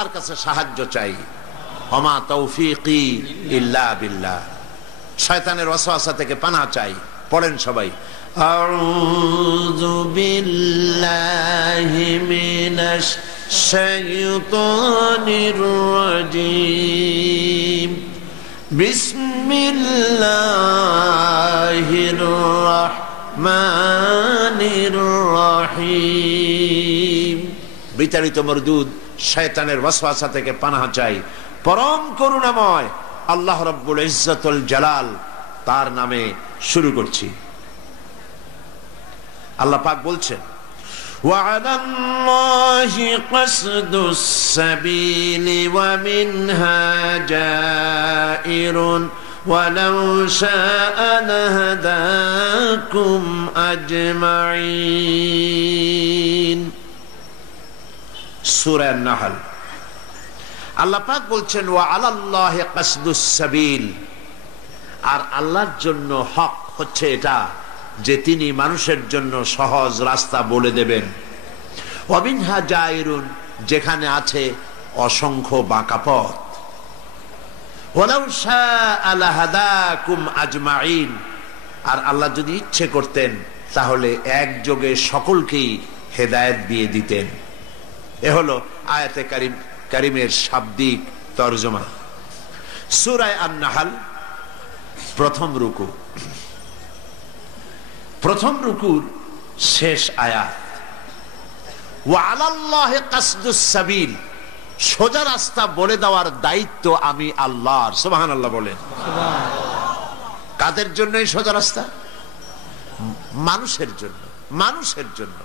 আল্লাহর কাছে সাহায্য চাই। ওমা তৌফিকি ইল্লা বিল্লাহ। শয়তানের ওয়াসওয়াসা থেকে পানাহ চাই। পড়েন সবাই, আউযু বিল্লাহি মিনাশ শাইতানির রাজীম। বিসমিল্লাহির রাহমানির রাহিম। বিতাড়িত মরদুদ শয়তানের ওয়াসওয়াসা থেকে পানাহ চাই। পরম করুণাময় আল্লাহ রাব্বুল ইজ্জতুল জালাল, তার নামে শুরু করছি। আল্লাহ পাক বলছেন, وعلى الله قصد السبيل ومنها جائر ولو شاء لهداكم أجمعين। সূরা আন-নাহল। আল্লাহ পাক বলছেন, وعلى الله قصد السبيل, আর আল্লাহর জন্য হক হচ্ছে এটা যে তিনি মানুষের জন্য সহজ রাস্তা বলে দেবেন। ওয়ামিনহা জায়রুন, যেখানে আছে অসংখ্য বাঁকা পথ। ওয়ালাউ শাআ লাহাদাকুম আজমাইন, আর আল্লাহ যদি ইচ্ছে করতেন তাহলে একযোগে সকলকেই হেদায়েত দিয়ে দিতেন। এ হলো আয়াতে কারিমের শাব্দিক তরজমা। সূরা আন-নাহল প্রথম রুকু। প্রথম রুকুর শেষ আয়াত, ওয়া আলাল্লাহি কাসদুস সাবিল, সোজা রাস্তা বলে দেওয়ার দায়িত্ব আমি আল্লাহর। সুবহানাল্লাহ বলেন। কাদের জন্য এই সোজা রাস্তা? মানুষের জন্য। মানুষের জন্য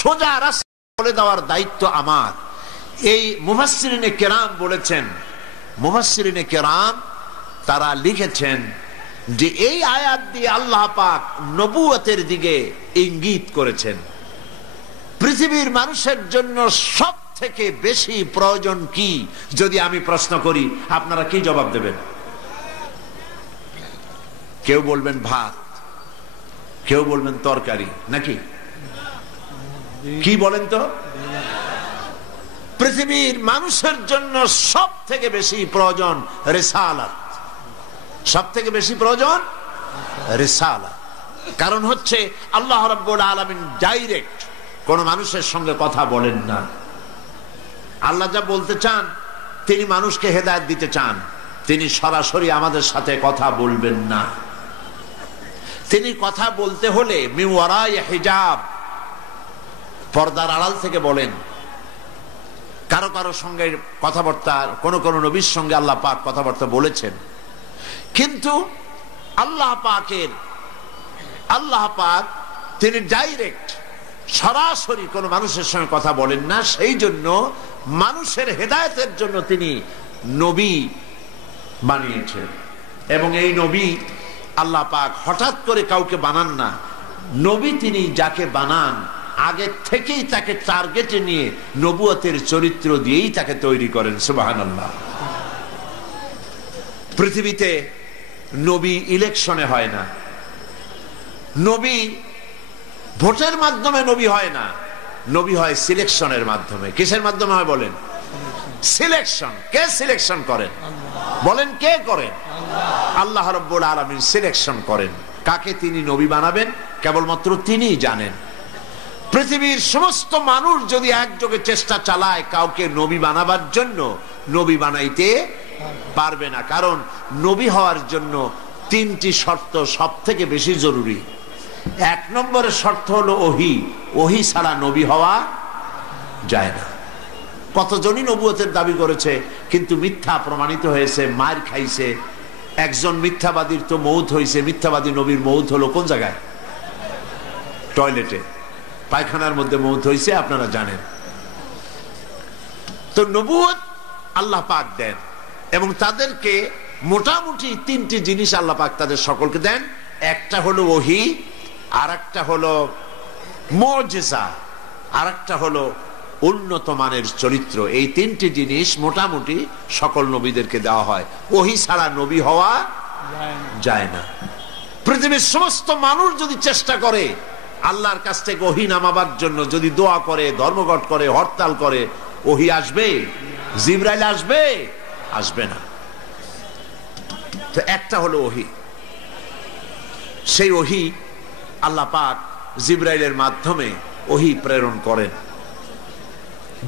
সোজা রাস্তা বলে দেওয়ার দায়িত্ব আমার। এই মুফাসসিরিনে কেরাম বলেছেন, মুফাসসিরিনে কেরাম তারা লিখেছেন যে এই আয়াত দিয়ে আল্লাহ পাক নবুয়তের দিকে ইঙ্গিত করেছেন। পৃথিবীর মানুষের জন্য সব থেকে বেশি প্রয়োজন কি যদি আমি প্রশ্ন করি, আপনারা কি জবাব দেবেন? কেউ বলবেন ভাত, কেউ বলবেন তরকারি, নাকি কি বলেন তো? পৃথিবীর মানুষের জন্য সব থেকে বেশি প্রয়োজন রিসালাত। সব থেকে বেশি প্রয়োজন রিসালাত। কারণ হচ্ছে আল্লাহ রাব্বুল আলামিন ডাইরেক্ট কোন মানুষের সঙ্গে কথা বলেন না। আল্লাহ যা বলতে চান, তিনি মানুষকে হেদায়েত দিতে চান, তিনি সরাসরি আমাদের সাথে কথা বলবেন না। তিনি কথা বলতে হলে মিন ওয়ারাই হিজাব, পর্দার আড়াল থেকে বলেন। কারো কারো সঙ্গে কথাবার্তা, কোন কোন নবীর সঙ্গে আল্লাহ পাক কথাবার্তা বলেছেন, কিন্তু আল্লাহ পাক তিনি ডাইরেক্ট সরাসরি কোন মানুষের সঙ্গে কথা বলেন না। সেই জন্য মানুষের হেদায়েতের জন্য তিনি নবী বানিয়েছেন। এবং এই নবী আল্লাহ পাক হঠাৎ করে কাউকে বানান না। নবী তিনি যাকে বানান আগে থেকেই তাকে টার্গেটে নিয়ে নবুয়তের চরিত্র দিয়েই তাকে তৈরি করেন। সুবহানাল্লাহ। পৃথিবীতে নবী ইলেকশনে হয় না, নবী ভোটের মাধ্যমে নবী হয় না, নবী হয় সিলেকশনের মাধ্যমে। কিসের মাধ্যমে হয় বলেন? সিলেকশন। কে সিলেকশন করেন বলেন? কে করেন? আল্লাহ রাব্বুল আলামিন সিলেকশন করেন। কাকে তিনি নবী বানাবেন কেবলমাত্র তিনিই জানেন। পৃথিবীর সমস্ত মানুষ যদি একযোগে চেষ্টা চালায় কাউকে নবী বানাবার জন্য, নবী বানাইতে পারবে না। কারণ নবী হওয়ার জন্য তিনটি শর্ত সব থেকে বেশি জরুরি। এক নম্বরের শর্ত হলো ওহী। ওহী ছাড়া নবী হওয়া যায় না। কতজনই নবুয়তের দাবি করেছে কিন্তু মিথ্যা প্রমাণিত হয়েছে, মার খাইছে। একজন মিথ্যাবাদীর তো মৌত হয়েছে। মিথ্যাবাদী নবীর মৌত হলো কোন জায়গায়? টয়লেটে, পায়খানার মধ্যে মৌত হয়েছে, আপনারা জানেন। তো নবুয়ত আল্লাহ পাক দেন এবং তাদেরকে মোটামুটি তিনটি জিনিস আল্লাহ পাক তাদের সকলকে দেন। একটা হলো ওহী, আর একটা হলো মুজিজা, আর একটা হলো উন্নত মানের চরিত্র। এই তিনটি জিনিস মোটামুটি সকল নবীদেরকে দেওয়া হয়। ওহী ছাড়া নবী হওয়া যায় না। পৃথিবীর সমস্ত মানুষ যদি চেষ্টা করে আল্লাহর কাছ থেকে ওহী নামাবার জন্য, যদি দোয়া করে, ধর্মঘট করে, হরতাল করে, ওহী আসবে? জিবরাইল আসবে? আসবে না। তো একটা হলো ওহী, সেই ওহী আল্লাহ পাক জিবরাইলের মাধ্যমে ওহী প্রেরণ করেন।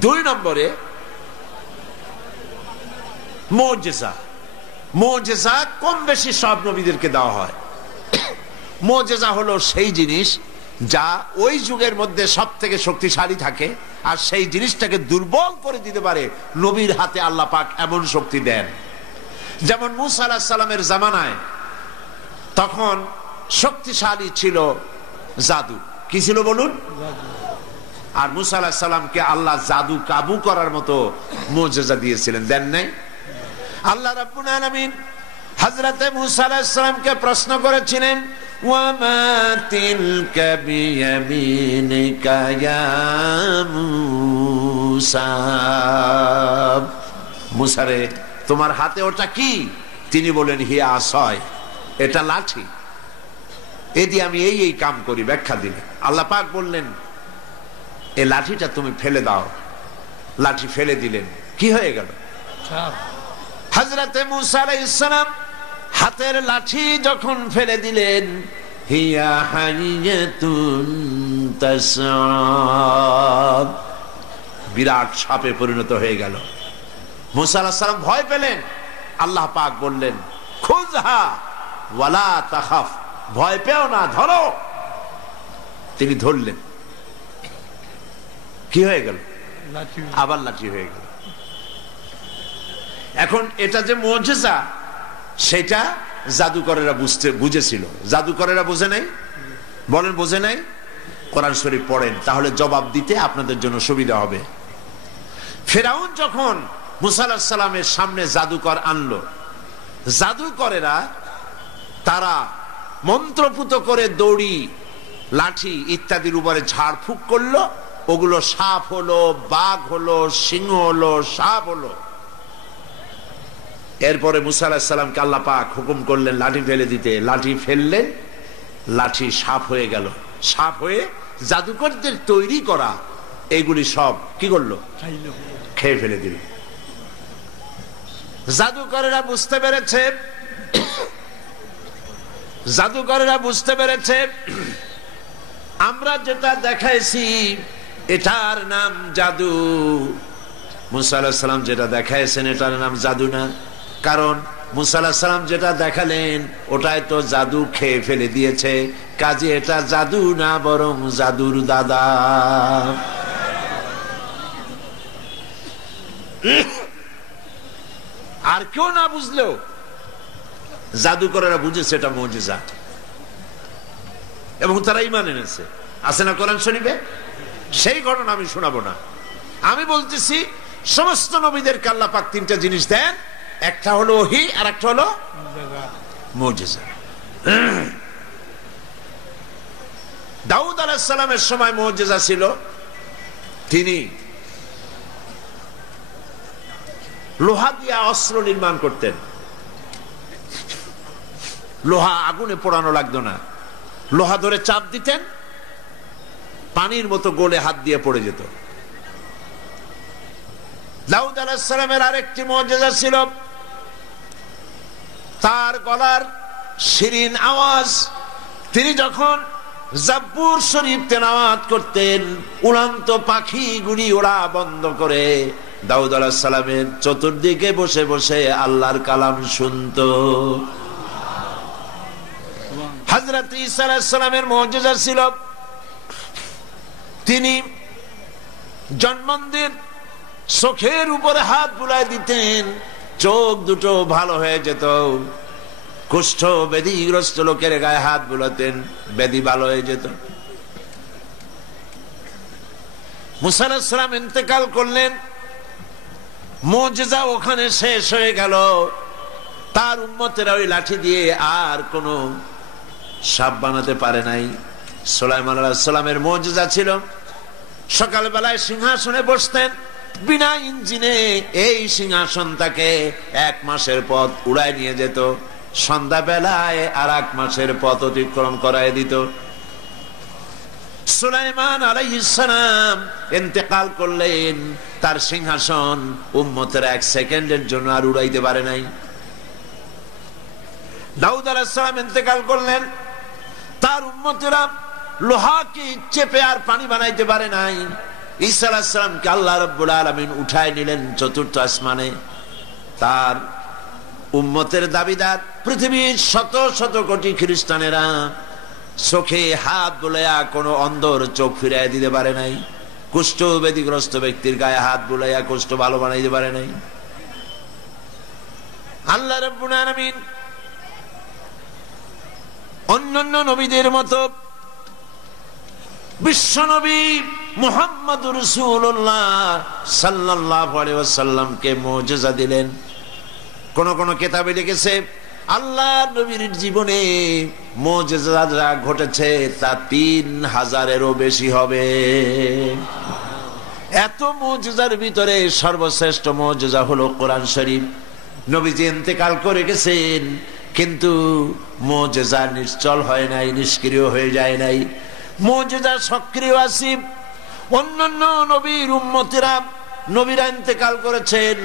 2 নম্বরে মুজিজা। মুজিজা কম বেশি সব নবীদেরকে দেওয়া হয়। মুজিজা হলো সেই জিনিস যা ওই যুগের মধ্যে সব থেকে শক্তিশালী থাকে, আর সেই জিনিসটাকে দুর্বল করে দিতে পারে নবীর হাতে আল্লাহ পাক এমন শক্তি দেন। যেমন মুসা আলাইহিস সালামের জামানায় তখন শক্তিশালী ছিল জাদু। কি ছিল বলুন? আর মুসা আলাইহিস সালামকে আল্লাহ জাদু কাবু করার মতো মুজিজা দিয়েছিলেন, দেন নাই? আল্লাহ রাব্বুল আলামিন হযরতে মুসা আলাইহিস সালামকে প্রশ্ন করেছিলেন, ওয়া মা তিলকা বিয়ামিনিকা ইয়া মুসা, মুসা রে তোমার হাতে ওটা কি? তিনি বলেন, হিয়া আসায়, এটা লাঠি, এ দিয়ে আমি এই এই কাম করি। ব্যাখ্যা দিলেন। আল্লাহ পাক বললেন, এই লাঠিটা তুমি ফেলে দাও। লাঠি ফেলে দিলেন, কি হয়ে গেল? হযরতে মুসা আলাইহিস সালাম হাতের লাঠি যখন ফেলে দিলেন, হিয়া হাইয়াতুন তাসআ, বিরাট সাপে পরিণত হয়ে গেল। মুসা আলাইহিস সালাম ভয় পেলেন। আল্লাহ পাক বললেন, খুযহা ওয়ালা তাখাফ, ভয় পেও না, ধরো। তিনি ধরলেন, কি হয়ে গেল? আবার লাঠি হয়ে গেল। এখন এটা যে মুজিজা, সেটা জাদুকরেরা বুঝেছিল। জাদুকরেরা বোঝে নাই? বলেন বোঝে নাই? কোরআন শরীফ পড়েন, তাহলে জবাব দিতে আপনাদের জন্য সুবিধা হবে। ফিরআউন যখন মুসা আলাইহিস সালামের সামনে জাদুকর আনলো, জাদুকরেরা তারা মন্ত্রপুত করে দড়ি, লাঠি ইত্যাদির উপরে ঝাড়ফুঁক করলো। ওগুলো সাপ হলো, বাঘ হলো, সিংহ হলো, সাপ হলো। এরপরে মুসা আলাইহিস সালামকে আল্লাহ পাক হুকুম করলেন লাঠি ফেলে দিতে। লাঠি ফেললেন, লাঠি সাপ হয়ে গেল। সাপ হয়ে জাদুকরদের তৈরি করা এইগুলি সব কি করলো? খেয়ে ফেলে দিল। জাদুকরেরা বুঝতে পেরেছে, জাদুকরেরা বুঝতে পেরেছে আমরা যেটা দেখাইছি এটার নাম জাদু। মুসা আলাইহিস সালাম যেটা দেখাইছেন এটার নাম জাদু না, কারণ মুসা আলাইহিস সালাম যেটা দেখালেন ওটাই তো জাদু খেয়ে ফেলে দিয়েছে। কাজে এটা জাদু না, বরং জাদুর দাদা। আর কেউ না বুঝলেও জাদুকরেরা বুঝেছে এটা মুজিজা, এবং তারা ঈমান এনেছে। আছে না কোরআন শরীফে? সেই ঘটনা আমি শোনাবো না। আমি বলতেছি সমস্ত নবীদেরকে আল্লাহ পাক 3টা জিনিস দেন, একটা হলো ওহী, আর একটা হলো মুজিজা। দাউদ আলাইহিস সালামের সময় মুজিজা ছিল, তিনি লোহা দিয়ে অস্ত্র নির্মাণ করতেন। লোহা আগুনে পোড়ানো লাগতো না, লোহা ধরে চাপ দিতেন, পানির মতো গলে হাত দিয়ে পড়ে যেত। দাউদ আলাইহিস সালামের আরেকটি মুজিজা ছিল, তার গলার শিরিন আওয়াজ। তিনি যখন জাব্বুর শরীফ তেলাওয়াত করতেন, উড়ন্ত পাখিগুলি ওড়া বন্ধ করে দাউদ আলাইহিস সালামের চতুর্দিকে বসে বসে আল্লাহর কালাম শুনতো। হযরত ঈসা আলাইহিস সালামের মুজিজা ছিল, তিনি জন্মদিন চোখের উপরে হাত বুলায় দিতেন, চোখ দুটো ভালো হয়ে যেত। কুষ্ঠ ব্যাধিগ্রস্ত লোকের গায়ে হাত বুলাতেন, ব্যাধি ভালো হয়ে যেত। মুসা আলাইহিস সালাম ইন্তেকাল করলেন, মুজিজা ওখানে শেষ হয়ে গেল। তার উম্মতেরা ওই লাঠি দিয়ে আর কোনো সাপ বানাতে পারে নাই। সুলাইমান আলাইহিস সালামের মুজিজা ছিল, সকালবেলায় সিংহাসনে বসতেন বিনা ইঞ্জিনে। এই সিংহাসন তাকে 1 মাসের পথ উড়ায় নিয়ে যেত, সন্ধ্যাবেলায় আর 1 মাসের পথ অতিক্রম করায় দিত। সুলাইমান আলাইহিস সালাম ইন্তেকাল করলেন, তার সিংহাসন উম্মতের 1 সেকেন্ডের জন্য আর উড়াইতে পারে নাই। দাউদ আলাইহিস সালাম ইন্তেকাল করলেন, তার উম্মতেরা লোহাকে চেপে আর পানি বানাইতে পারে নাই। ঈসা আলাইহিস সালামকে আল্লাহ রাব্বুল আলামিন উঠায় নিলেন চতুর্থ আসমানে। তার উম্মতের দাবিদার পৃথিবীর শত শত কোটি খ্রিস্টানেরা চোখে হাত বুলাইয়া কোন অন্ধর চোখ ফিরাইয়া দিতে পারে নাই। কুষ্ঠ ব্যাধিগ্রস্ত ব্যক্তির গায়ে হাত বুলাইয়া কুষ্ঠ ভালো বানাইতে পারে নাই। আল্লাহ রাব্বুল আলামিন অন্যান্য নবীদের মতো বিশ্বনবী মুহাম্মদুর রাসূলুল্লাহ সাল্লাল্লাহু আলাইহি ওয়াসাল্লামকে মুজিজা দিলেন। কোন কোন কিতাবে লিখেছে আল্লাহ নবীর জীবনে মুজিজা যা ঘটেছে তা 3000-এরও বেশি হবে। এত মুজিজার ভিতরে সর্বশ্রেষ্ঠ মুজিজা হলো কোরআন শরীফ। নবীজি ইন্তেকাল করে গেছেন, কিন্তু মুজিজা নিশ্চল হয় নাই, নিষ্ক্রিয় হয়ে যায় নাই, মুজিজা সক্রিয় আছে। অন্যান্য নবীর উম্মতেরা নবীরা ইন্তেকাল করেছেন,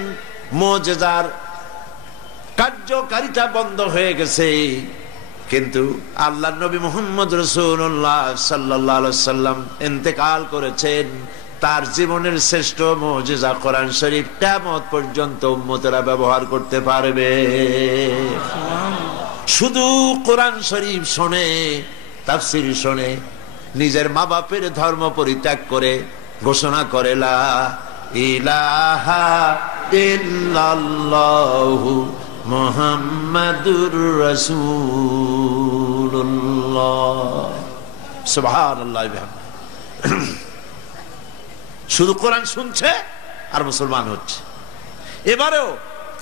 মুজিজার কার্যকারিতা বন্ধ হয়ে গেছে, কিন্তু আল্লাহর নবী মুহাম্মদ রাসূলুল্লাহ সাল্লাল্লাহু আলাইহি ওয়াসাল্লাম ইন্তেকাল করেছেন, তার জীবনের শ্রেষ্ঠ মুজিজা কোরআন শরীফ কিয়ামত পর্যন্ত উম্মতেরা ব্যবহার করতে পারবে। শুধু কোরআন শরীফ শোনে, তাফসীর শোনে, নিজের মা বাপের ধর্ম পরিত্যাগ করে ঘোষণা করে লা ইলাহা ইল্লাল্লাহু মুহাম্মাদুর রাসূলুল্লাহ, সুবহানাল্লাহ। শুধু কোরআন শুনছে আর মুসলমান হচ্ছে। এবারেও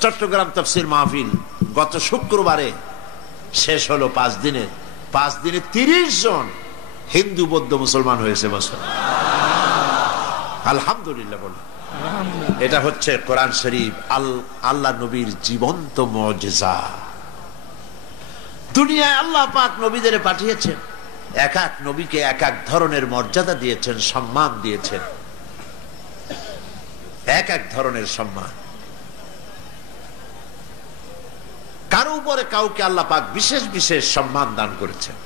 চট্টগ্রাম তাফসীর মাহফিল গত শুক্রবারে শেষ হলো। 5 দিনে 30 জন হিন্দু বৌদ্ধ মুসলমান হয়েছে বছর। আলহামদুলিল্লাহ বলে। এটা হচ্ছে কোরআন শরীফ, আল্লাহ নবীর জীবন্ত মুজিজা। দুনিয়ায় আল্লাহ পাক নবীদের পাঠিয়েছেন, এক এক নবীকে এক এক ধরনের মর্যাদা দিয়েছেন, সম্মান দিয়েছেন, এক এক ধরনের সম্মান। কারো উপরে কাউকে আল্লাহ পাক বিশেষ বিশেষ সম্মান দান করেছেন।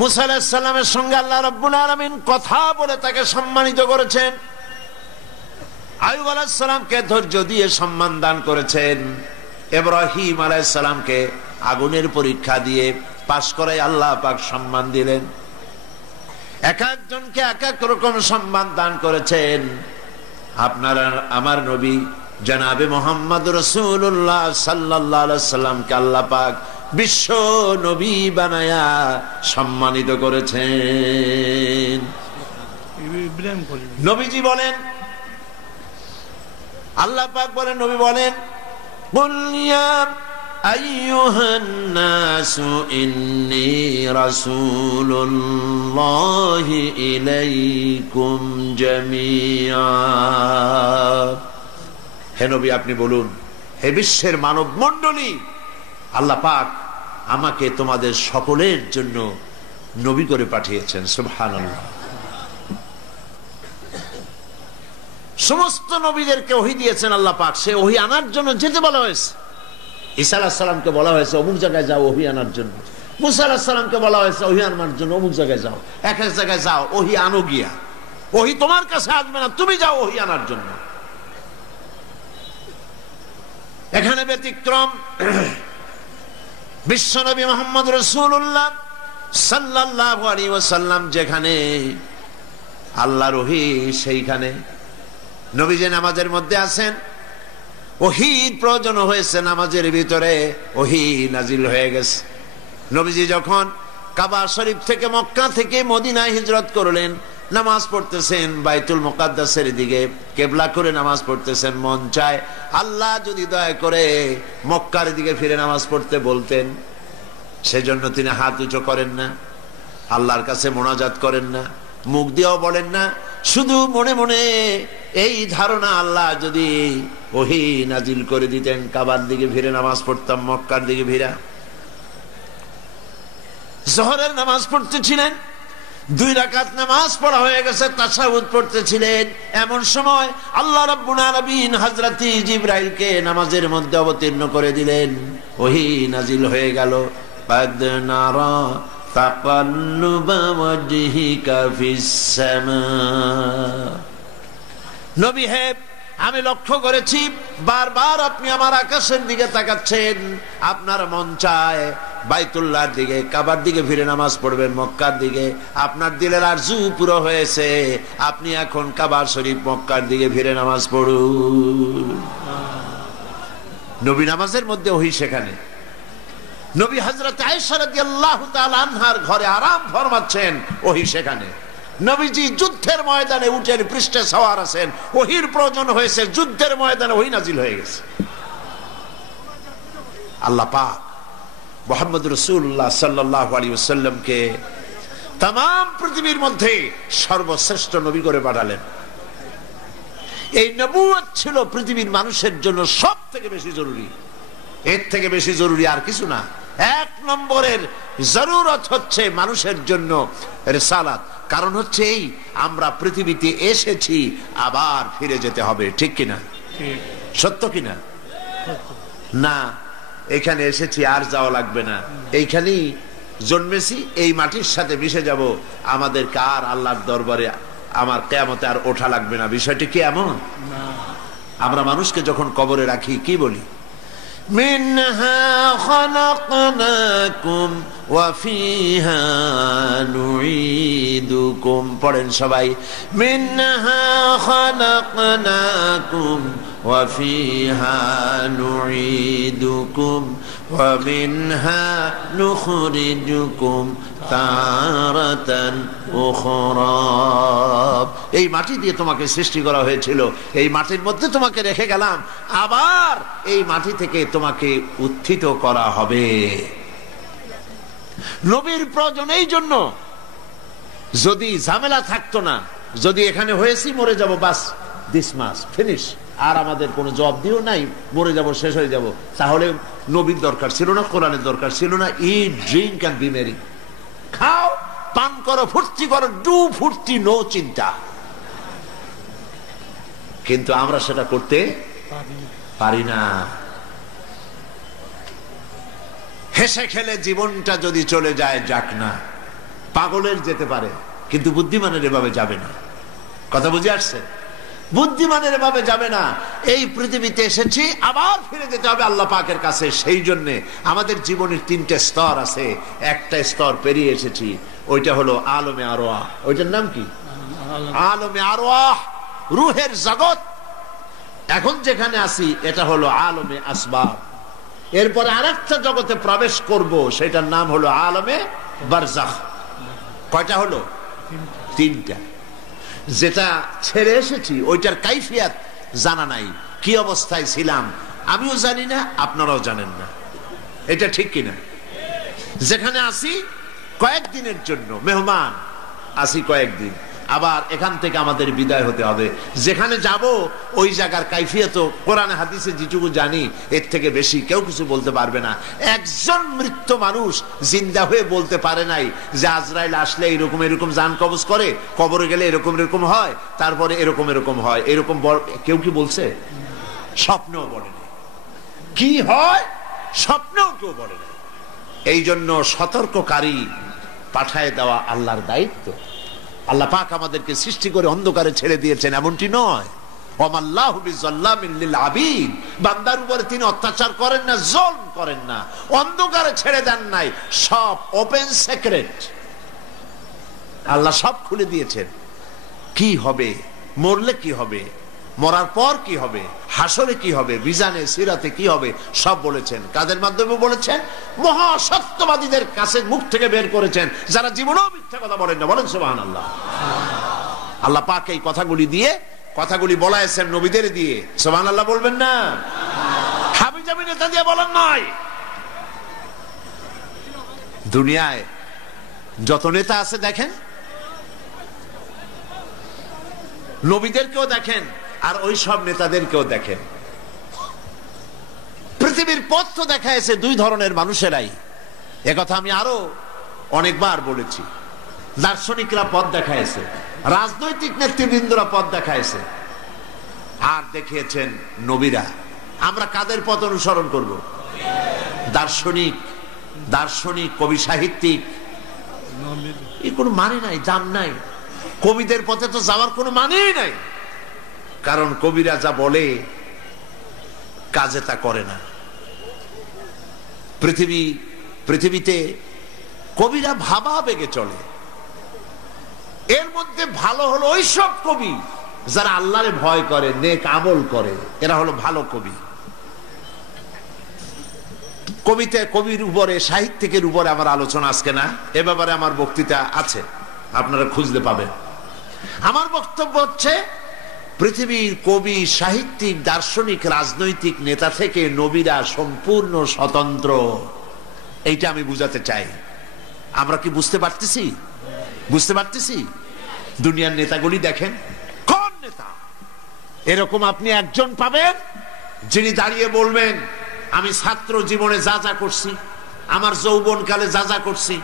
মুসা আলাইহিস সালামের সঙ্গে আল্লাহ রাব্বুল আলামিন কথা বলে তাকে সম্মানিত করেছেন। আইয়ুব আলাইহিস সালামকে ধৈর্য দিয়ে সম্মান দান করেছেন। ইব্রাহিম আলাইহিস সালামকে আগুনের পরীক্ষা দিয়ে পাশ করায় আল্লাহ পাক সম্মান দিলেন। এক একজনকে এক এক রকম সম্মান দান করেছেন। আপনারা আমার নবী জনাবে মুহাম্মদ রাসূলুল্লাহ সাল্লাল্লাহু আলাইহি ওয়াসাল্লামকে আল্লাহ পাক বিশ্ব নবী বানায়া সম্মানিত করেছেন। নবীজি বলেন, আল্লাহ পাক বলেন, নবী বলেন, কুল ইয়া আইয়ুহান নাসু ইন্নী রাসূলুল্লাহি ইলাইকুম জামিআ। হে নবী আপনি বলুন, হে বিশ্বের মানব মণ্ডলী, আল্লাহ পাক আমাকে তোমাদের সকলের জন্য নবী করে পাঠিয়েছেন। সুবহানাল্লাহ। সমস্ত নবীদেরকে ওহী দিয়েছেন আল্লাহ পাক, সে ওহী আনার জন্য যেতে বলা হয়েছে। ঈসা আলাইহিস সালামকে বলা হয়েছে অমুক জায়গায় যাও ওহী আনার জন্য। মুসা আলাইহিস সালামকে বলা হয়েছে ওহী আনার জন্য অমুক জায়গায় যাও। এক এক জায়গায় যাও, ওহী আনো গিয়া। ওহী তোমার কাছে আসবে না, তুমি যাও ওহী আনার জন্য। এখানে ব্যতিক্রম বিশ্বনবী মুহাম্মদ রাসূলুল্লাহ সাল্লাল্লাহু আলাইহি ওয়াসাল্লাম যেখানে আল্লাহর ওহী সেইখানে। নবীজি নামাজের মধ্যে আছেন, ওহীর প্রয়োজন হয়েছে, নামাজের ভিতরে ওহী নাজিল হয়ে গেছে। নবীজি যখন কাবা শরীফ থেকে মক্কা থেকে মদিনায় হিজরত করলেন, নামাজ পড়তেছেন বাইতুল মুকাদ্দাসের দিকে কিবলা করে নামাজ পড়তেছেন। মন চায় আল্লাহ যদি দয়া করে মক্কার দিকে ফিরে নামাজ পড়তে বলতেন, সেজন্য তিনি হাত উঁচু করেন না, আল্লাহর কাছে মোনাজাত করেন না, মুখ দিয়েও বলেন না, শুধু মনে মনে এই ধারণা, আল্লাহ যদি ওহী নাজিল করে দিতেন কাবার দিকে ফিরে নামাজ পড়তাম, মক্কার দিকে ফিরা। জোহরের নামাজ পড়তেছিলেন, 2 রাকাত নামাজ পড়া হয়ে গেছে, তাশাহুদ পড়তেছিলেন, এমন সময় আল্লাহ রাব্বুল আলামিন হযরত জিবরাইলকে নামাজের মধ্যে অবতীর্ণ করে দিলেন। ওহী নাজিল হয়ে গেল, قد نرى تقلب وجهك في السماء। নবী হে, আমি লক্ষ্য করেছি বারবার আপনি আমার আকাশের দিকে তাকাচ্ছেন। আপনার মন চায় বাইতুল্লাহর দিকে, কাবার দিকে ফিরে নামাজ পড়বেন, মক্কার দিকে। আপনার দিলের আরজু পুরো হয়েছে, আপনি এখন কাবা শরীফ মক্কার দিকে ফিরে নামাজ পড়ুন। নবী নামাজের মধ্যে ওহী সেখানে। নবী হযরত আয়েশা রাদিয়াল্লাহু তাআলা আনহার ঘরে আরাম ফরমাচ্ছেন, ওহী সেখানে। নবীজি যুদ্ধের ময়দানে উটের পৃষ্ঠে সওয়ার আছেন, ওহীর প্রয়োজন হয়েছে, যুদ্ধের ময়দানে ওহী নাজিল হয়ে গেছে। আল্লাহ পাক মুহাম্মদ রাসূলুল্লাহ সাল্লাল্লাহু আলাইহি ওয়াসাল্লামকে तमाम পৃথিবীর মধ্যে সর্বশ্রেষ্ঠ নবী করে পাঠালেন। এই নবুয়ত ছিল পৃথিবীর মানুষের জন্য সবথেকে বেশি জরুরি, এর থেকে বেশি জরুরি আর কিছু না। 1 নম্বরের জরুরত হচ্ছে মানুষের জন্য রিসালাত। কারণ হচ্ছে এই, আমরা পৃথিবীতে এসেছি, আবার ফিরে যেতে হবে, ঠিক কিনা? সত্য কিনা? না, এখানে এসেছি আর যাওয়া লাগবে না, এইখানেই জন্মেছি, এই মাটির সাথে মিশে যাব, আমাদের কার আল্লাহর দরবারে আমার কিয়ামতে আর ওঠা লাগবে না। বিষয়টি কি এমন? আমরা মানুষকে যখন কবরে রাখি কি বলি? মিনহা খালাকনাকুম ওয়া ফিহা নুঈদুকুম। পড়েন সবাই, মিনহা খালাকনাকুম ওয়া ফিহা নুঈদুকুম ওয়া মিনহা নুখরিজুকুম তারাতান উখরা। এই মাটি দিয়ে তোমাকে সৃষ্টি করা হয়েছিল, এই মাটির মধ্যে তোমাকে রেখে গেলাম, আবার এই মাটি থেকে তোমাকে উত্থিত করা হবে। নবীর প্রয়োজন এই জন্য। যদি ঝামেলা থাকতো না, যদি এখানে হয়েছি মরে যাব, বাস, দিস মাস ফিনিশ, আর আমাদের কোনো জবাব দিও নাই, মরে যাব, শেষ হয়ে যাব, তাহলে নবীর দরকার ছিল না, কোরআনের দরকার ছিল না। ইট, ড্রিঙ্ক এন্ড বি মেরি, খাও, পান করো, ফুর্তি করো, ডু ফুর্তি, নো চিন্তা। কিন্তু আমরা সেটা করতে পারি না। হেসে খেলে জীবনটা যদি চলে যায়, যাক না, পাগলের যেতে পারে, কিন্তু বুদ্ধিমানের এভাবে যাবে না। কথা বুঝে আসছে? বুদ্ধিমানের এভাবে যাবে না। এই পৃথিবীতে এসেছি, আবার ফিরে যেতে হবে আল্লাহ পাকের কাছে। সেই জন্য আমাদের জীবনের 3টে স্তর আছে, একটা স্তর পেরিয়ে এসেছি, ওইটা হলো আলমে আরওয়াহ। ওইটার নাম কি? আলমে আরওয়াহ, রুহের জগৎ। এখন যেখানে আছি এটা হলো আলমে আসবাব। এরপরে আরেকটা জগতে প্রবেশ করব, সেটার নাম হলো আলমে বারজাখ। কয়টা হলো? 3টা। যেটা ছেড়ে এসেছি ওইটার কাইফিয়াত জানা নাই, কি অবস্থায় ছিলাম আমিও জানি না, আপনারাও জানেন না। এটা ঠিক কিনা? যেখানে আসি কয়েকদিনের জন্য মেহমান, আসি কয়েকদিন, আবার এখান থেকে আমাদের বিদায় হতে হবে। যেখানে যাব ওই জায়গার কাইফিয়ত কোরআনে হাদিসে যেটুকু জানি, এর থেকে বেশি কেউ কিছু বলতে পারবে না। একজন মৃত্যু মানুষ জিন্দা হয়ে বলতে পারে নাই যে আজরাইল আসলে এরকম এরকম জান কবজ করে, কবরে গেলে এরকম এরকম হয়, তারপরে এরকম এরকম হয়, এরকম কেউ কি বলছে? স্বপ্নেও বলে না। কি হয় স্বপ্নেও কেউ বলে না। এই জন্য সতর্ককারী পাঠায় দেওয়া আল্লাহর দায়িত্ব। আল্লাহ পাক আমাদেরকে সৃষ্টি করে অন্ধকারে ছেড়ে দিয়েছেন, এমনটি নয়। ওয়ামাল্লাহু বিযাল্লামিন লিল আবিদ, বান্দার উপরে তিনি অত্যাচার করেন না, জুলম করেন না, অন্ধকারে ছেড়ে দেন নাই। সব ওপেন সিক্রেট, আল্লাহ সব খুলে দিয়েছেন। কি হবে, মরলে কি হবে, মরার পর কি হবে, হাসরে কি হবে, মিজানে সিরাতে কি হবে, সব বলেছেন। কাদের মাধ্যমে বলেছেন? মহাসত্যবাদীদের কাছে মুখ থেকে বের করেছেন, যারা জীবনেও মিথ্যা কথা বলেন না। বলেন সুবহানাল্লাহ। আল্লাহ পাক এই কথাগুলি দিয়ে, কথাগুলি বলাইছেন নবীদের দিয়ে। সুবহানাল্লাহ বলবেন না? হাবিজাবি নেতা দিয়ে বলেন নাই। দুনিয়ায় যত নেতা আছে দেখেন, নবীদেরকেও দেখেন আর ওই সব নেতাদেরকেও দেখেন। পৃথিবীর পথ তো দেখাইছে 2 ধরনের মানুষেরাই। একথা আমি আরো অনেকবার বলেছি দার্শনিকরা পথ দেখাইছে, রাজনৈতিক নেতৃবৃন্দরা পথ দেখাইছে, আর দেখিয়েছেন নবীরা। আমরা কাদের পথ অনুসরণ করব? দার্শনিক, দার্শনিক, কবি, সাহিত্যিক, এই কোনো মানে নাই, দাম নাই। কবিদের পথে তো যাওয়ার কোনো মানেই নাই, কারণ কবিরা যা বলে কাজে তা করে না। পৃথিবীতে কবিরা ভাবা বেগে চলে। এর মধ্যে ভালো হলো ওইসব কবি যারা আল্লাহরে ভয় করে, নেক আমল করে, এরা হলো ভালো কবি। কবির উপরে, সাহিত্যিকের উপরে আমার আলোচনা আজকে না, এ ব্যাপারে আমার বক্তৃতা আছে, আপনারা খুঁজতে পাবেন। আমার বক্তব্য হচ্ছে পৃথিবীর কবি, সাহিত্যিক, দার্শনিক, রাজনৈতিক নেতা থেকে নবীরা সম্পূর্ণ স্বতন্ত্র। এইটা আমি বুঝাতে চাই। আমরা কি বুঝতে পারতেছি? বুঝতে পারতেছি? দুনিয়ার নেতাগুলি দেখেন, কোন নেতা এরকম আপনি একজন পাবেন যিনি দাঁড়িয়ে বলবেন, আমি ছাত্র জীবনে যা যা করছি, আমার যৌবনকালে যা যা করছি,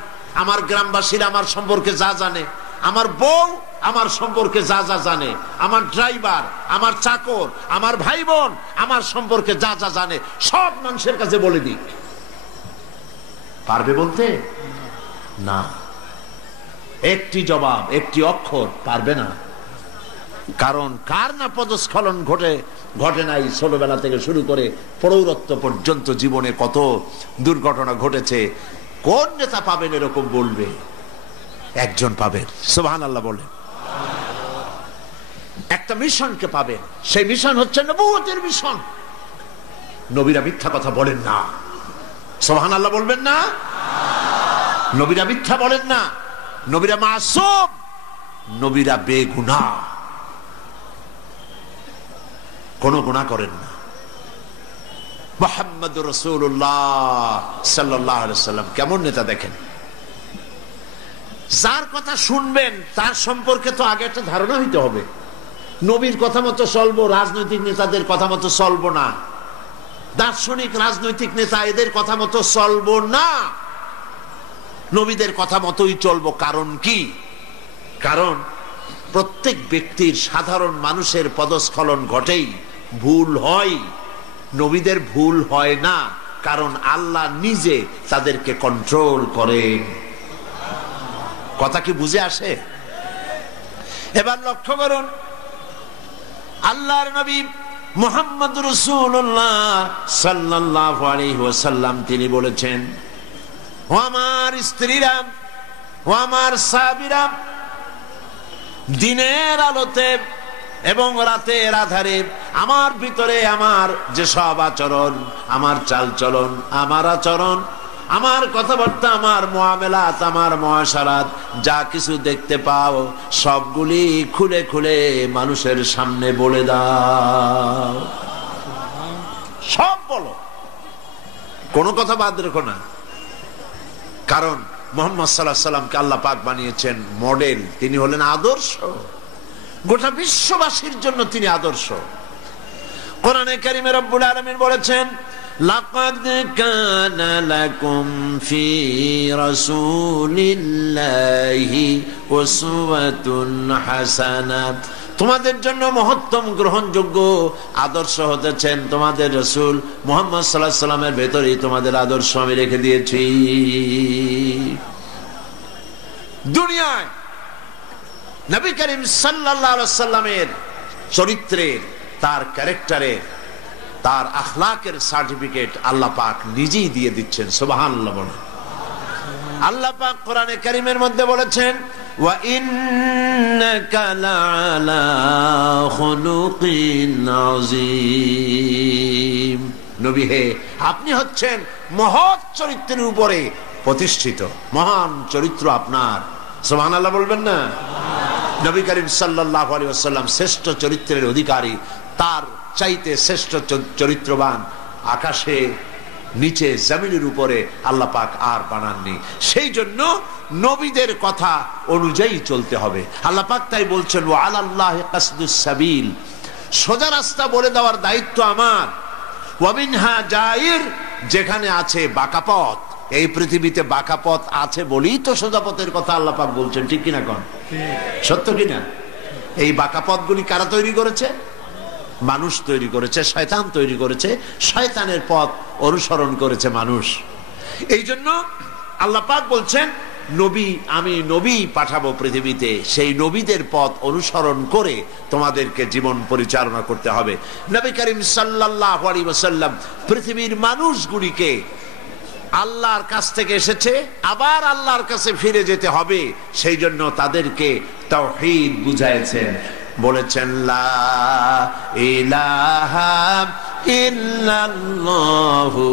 আমার গ্রামবাসীরা আমার সম্পর্কে যা জানে, আমার বউ আমার সম্পর্কে যা যা জানে, আমার ড্রাইভার, আমার চাকর, আমার ভাই বোন আমার সম্পর্কে যা যা জানে, সব মানুষের কাছে বলে দিক। পারবে বলতে? না, একটি জবাব, একটি অক্ষর পারবে না। কারণ কার না পদস্খলন ঘটে নাই ছোটবেলা থেকে শুরু করে প্রৌঢ়ত্ব পর্যন্ত জীবনে কত দুর্ঘটনা ঘটেছে। কোন নেতা পাবেন এরকম বলবে? একজন পাবেন, সুবহানাল্লাহ বলেন। একটা মিশনকে পাবেন, সেই মিশন হচ্ছে নবুয়তের মিশন। নবীরা মিথ্যা কথা বলেন না, সুবহানাল্লাহ বলবেন না? নবীরা মিথ্যা বলেন না, নবীরা মাসুম, নবীরা বেগুনাহ, কোন গুনাহ করেন না। মুহাম্মদুর রাসূলুল্লাহ সাল্লাল্লাহু আলাইহি ওয়াসাল্লাম কেমন নেতা দেখেন। যার কথা শুনবেন তার সম্পর্কে তো আগে একটা ধারণা হইতে হবে। নবীর কথা মতো চলবো, রাজনৈতিক নেতাদের কথা মতো চলবো না, দার্শনিক রাজনৈতিক নেতা এদের কথা মতো চলবো না, নবীদের কথা মতোই চলবো। কারণ কি? কারণ প্রত্যেক ব্যক্তির, সাধারণ মানুষের পদস্খলন ঘটেই, ভুল হয়। নবীদের ভুল হয় না, কারণ আল্লাহ নিজে তাদেরকে কন্ট্রোল করেন। কথা কি বুঝে আসে? এবার লক্ষ্য করুন, আল্লাহর নবী মুহাম্মদুর রাসূলুল্লাহ সাল্লাল্লাহু আলাইহি ওয়াসাল্লাম তিনি বলেছেন, ও আমার স্ত্রীরা, ও আমার সাহাবীরা, দিনের আলোতে এবং রাতের আধারে আমার ভিতরে আমার যে সব আচরণ, আমার চালচলন, আমার আচরণ, আমার কথাবার্তা, আমার মুআমালাত, আমার মুআশারাত, যা কিছু দেখতে পাও সবগুলি খুলে খুলে মানুষের সামনে বলে দাও। সব বলো, কোনো কথা বাদ রেখো না। কারণ মুহাম্মদ সাল্লাল্লাহু আলাইহি সাল্লামকে আল্লাহ পাক বানিয়েছেন মডেল, তিনি হলেন আদর্শ, গোটা বিশ্ববাসীর জন্য তিনি আদর্শ। কোরআনে কারিমে রব্বুল আলামিন বলেছেন, লাকাদ কানা লাকুম ফি রাসূলিল্লাহি উসওয়াতুন হাসানাহ, তোমাদের জন্য মহত্তম গ্রহণযোগ্য আদর্শ হতেছেন তোমাদের রাসূল মুহাম্মদ সাল্লাল্লাহু আলাইহি সাল্লামের ভেতরেই তোমাদের আদর্শ আমি রেখে দিয়েছি। দুনিয়ায় নবী করিম সাল্লাল্লাহু আলাইহি সাল্লামের চরিত্রের, তার ক্যারেক্টারের, তার আখলাকের সার্টিফিকেট আল্লাহ পাক নিজেই দিয়ে দিচ্ছেন। সুবহানাল্লাহ বলেন। আল্লাহ পাক কোরআনে কারীমের মধ্যে বলেছেন, ওয়া ইন্নাকা লাআলা খুলুকিন আযীম, নবী হে, আপনি হচ্ছেন মহৎ চরিত্রের উপরে প্রতিষ্ঠিত, মহান চরিত্র আপনার। সুবহানাল্লাহ বলবেন না? নবী করিম সাল্লাল্লাহু আলাইহি ওয়াসাল্লাম শ্রেষ্ঠ চরিত্রের অধিকারী, তার চাইতে শ্রেষ্ঠ চরিত্রবান আকাশে, নিচে, জমিনের উপরে আল্লাহ পাক আর বানাননি। সেই জন্য নবীদের কথা অনুযায়ী চলতে হবে। আল্লাহ পাক তাই বলছেন, ওয়া আলাল্লাহি কাসদুস সাবিল, সোজা রাস্তা বলে দেওয়ার দায়িত্ব আমার। ওয়া মিনহা জাইর, যেখানে আছে বাঁকা পথ এই পৃথিবীতে বাঁকা পথ আছে বলেই তো সোজা পথের কথা আল্লাহ পাক বলছেন, ঠিক কিনা কোন? সত্য কিনা? এই বাঁকা পথগুলি কারা তৈরি করেছে? মানুষ তৈরি করেছে, শয়তান তৈরি করেছে, শয়তানের পথ অনুসরণ করেছে মানুষ। এই জন্য আল্লাহ পাক বলছেন আমি নবী পাঠাবো পৃথিবীতে, সেই নবীদের পথ অনুসরণ করে তোমাদেরকে জীবন পরিচালনা করতে হবে। নবী করিম সাল্লাল্লাহু আলাইহি ওয়াসাল্লাম পৃথিবীর মানুষগুলিকে আল্লাহর কাছ থেকে এসেছে, আবার আল্লাহর কাছে ফিরে যেতে হবে, সেই জন্য তাদেরকে তাওহীদ বুঝাইছেন। বলেছেন লা ইলাহা ইল্লাল্লাহু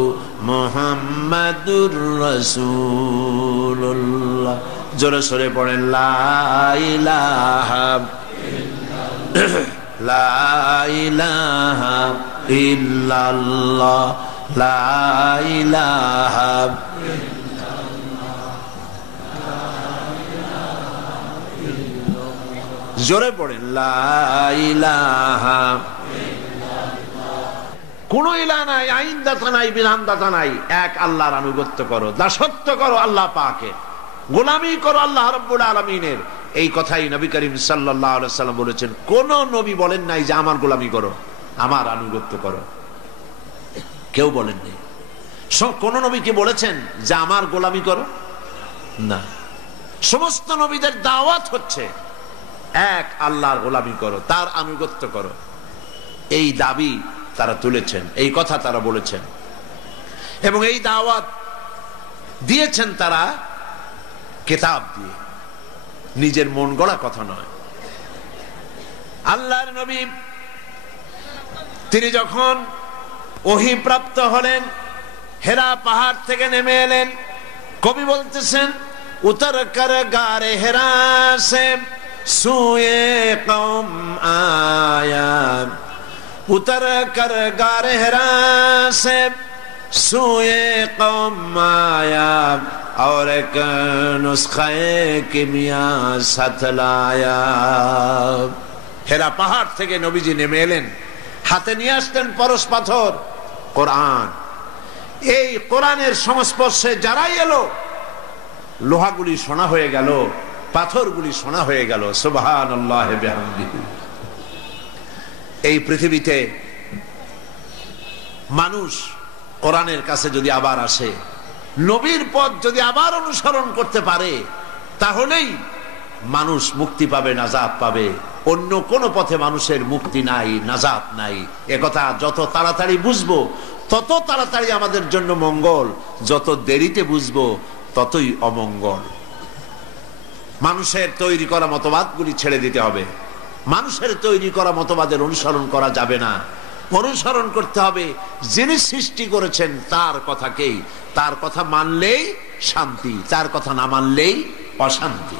মুহাম্মাদুর রাসূলুল্লাহ। জোরে সরে পড়েন লা ইলাহা লা ইলাহা ইল্লাল্লাহ লা ইলাহা। জোরে পড়েন লা ইলাহা। কোন ইলাহ নাই, আইনদাতা নাই, বিধানদাতা নাই, এক আল্লাহর আনুগত্য করো, দাসত্ব করো আল্লাহ পাকের, গোলামি করো আল্লাহ রাব্বুল আলামিনের। এই কথাই নবী করিম সাল্লাল্লাহু আলাইহি ওয়াসাল্লাম বলেছেন। কোন নবী বলেন নাই যে আমার গোলামি করো, আমার আনুগত্য করো, কেউ বলেন নাই। কোন নবী কি বলেছেন যে আমার গোলামি করো? না। সমস্ত নবীদের দাওয়াত হচ্ছে এক আল্লাহর গোলামি করো, তার আনুগত্য করো। এই দাবি তারা তুলেছেন, এই কথা তারা বলেছেন, এবং এই দাওয়াত দিয়েছেন তারা কিতাব দিয়ে, নিজের মন গড়া কথা নয়। আল্লাহর নবী তিনি যখন ওহী প্রাপ্ত হলেন, হেরা পাহাড় থেকে নেমে এলেন, কবি বলতেছেন উতর কর গারে হেরা সে সুয়ে কওম আয়া, উতর কর গারে হেরা সে সুয়ে কওম আয়া, और एक नुस्खे किमिया साथ लाया। হেরা পাহাড় থেকে নবীজি নেমে এলেন, হাতে নিয়ে আসতেন পরশ পাথর, কোরআন। এই কোরআনের সংস্পর্শে যারাই এলো, লোহাগুলি সোনা হয়ে গেল, পাথরগুলি সোনা হয়ে গেল। সুবহানাল্লাহ বিহামদিহি। এই পৃথিবীতে মানুষ কোরআনের কাছে যদি আবার আসে, নবীর পথ যদি আবার অনুসরণ করতে পারে, তাহলেই মানুষ মুক্তি পাবে, নাজাত পাবে। অন্য কোন পথে মানুষের মুক্তি নাই, নাজাত নাই। একথা যত তাড়াতাড়ি বুঝবো তত তাড়াতাড়ি আমাদের জন্য মঙ্গল, যত দেরিতে বুঝবো ততই অমঙ্গল। মানুষের তৈরি করা মতবাদগুলি ছেড়ে দিতে হবে। মানুষের তৈরি করা মতবাদের অনুসরণ করা যাবে না। অনুসরণ করতে হবে যিনি সৃষ্টি করেছেন তার কথাকেই। তার কথা মানলেই শান্তি, তার কথা না মানলেই অশান্তি।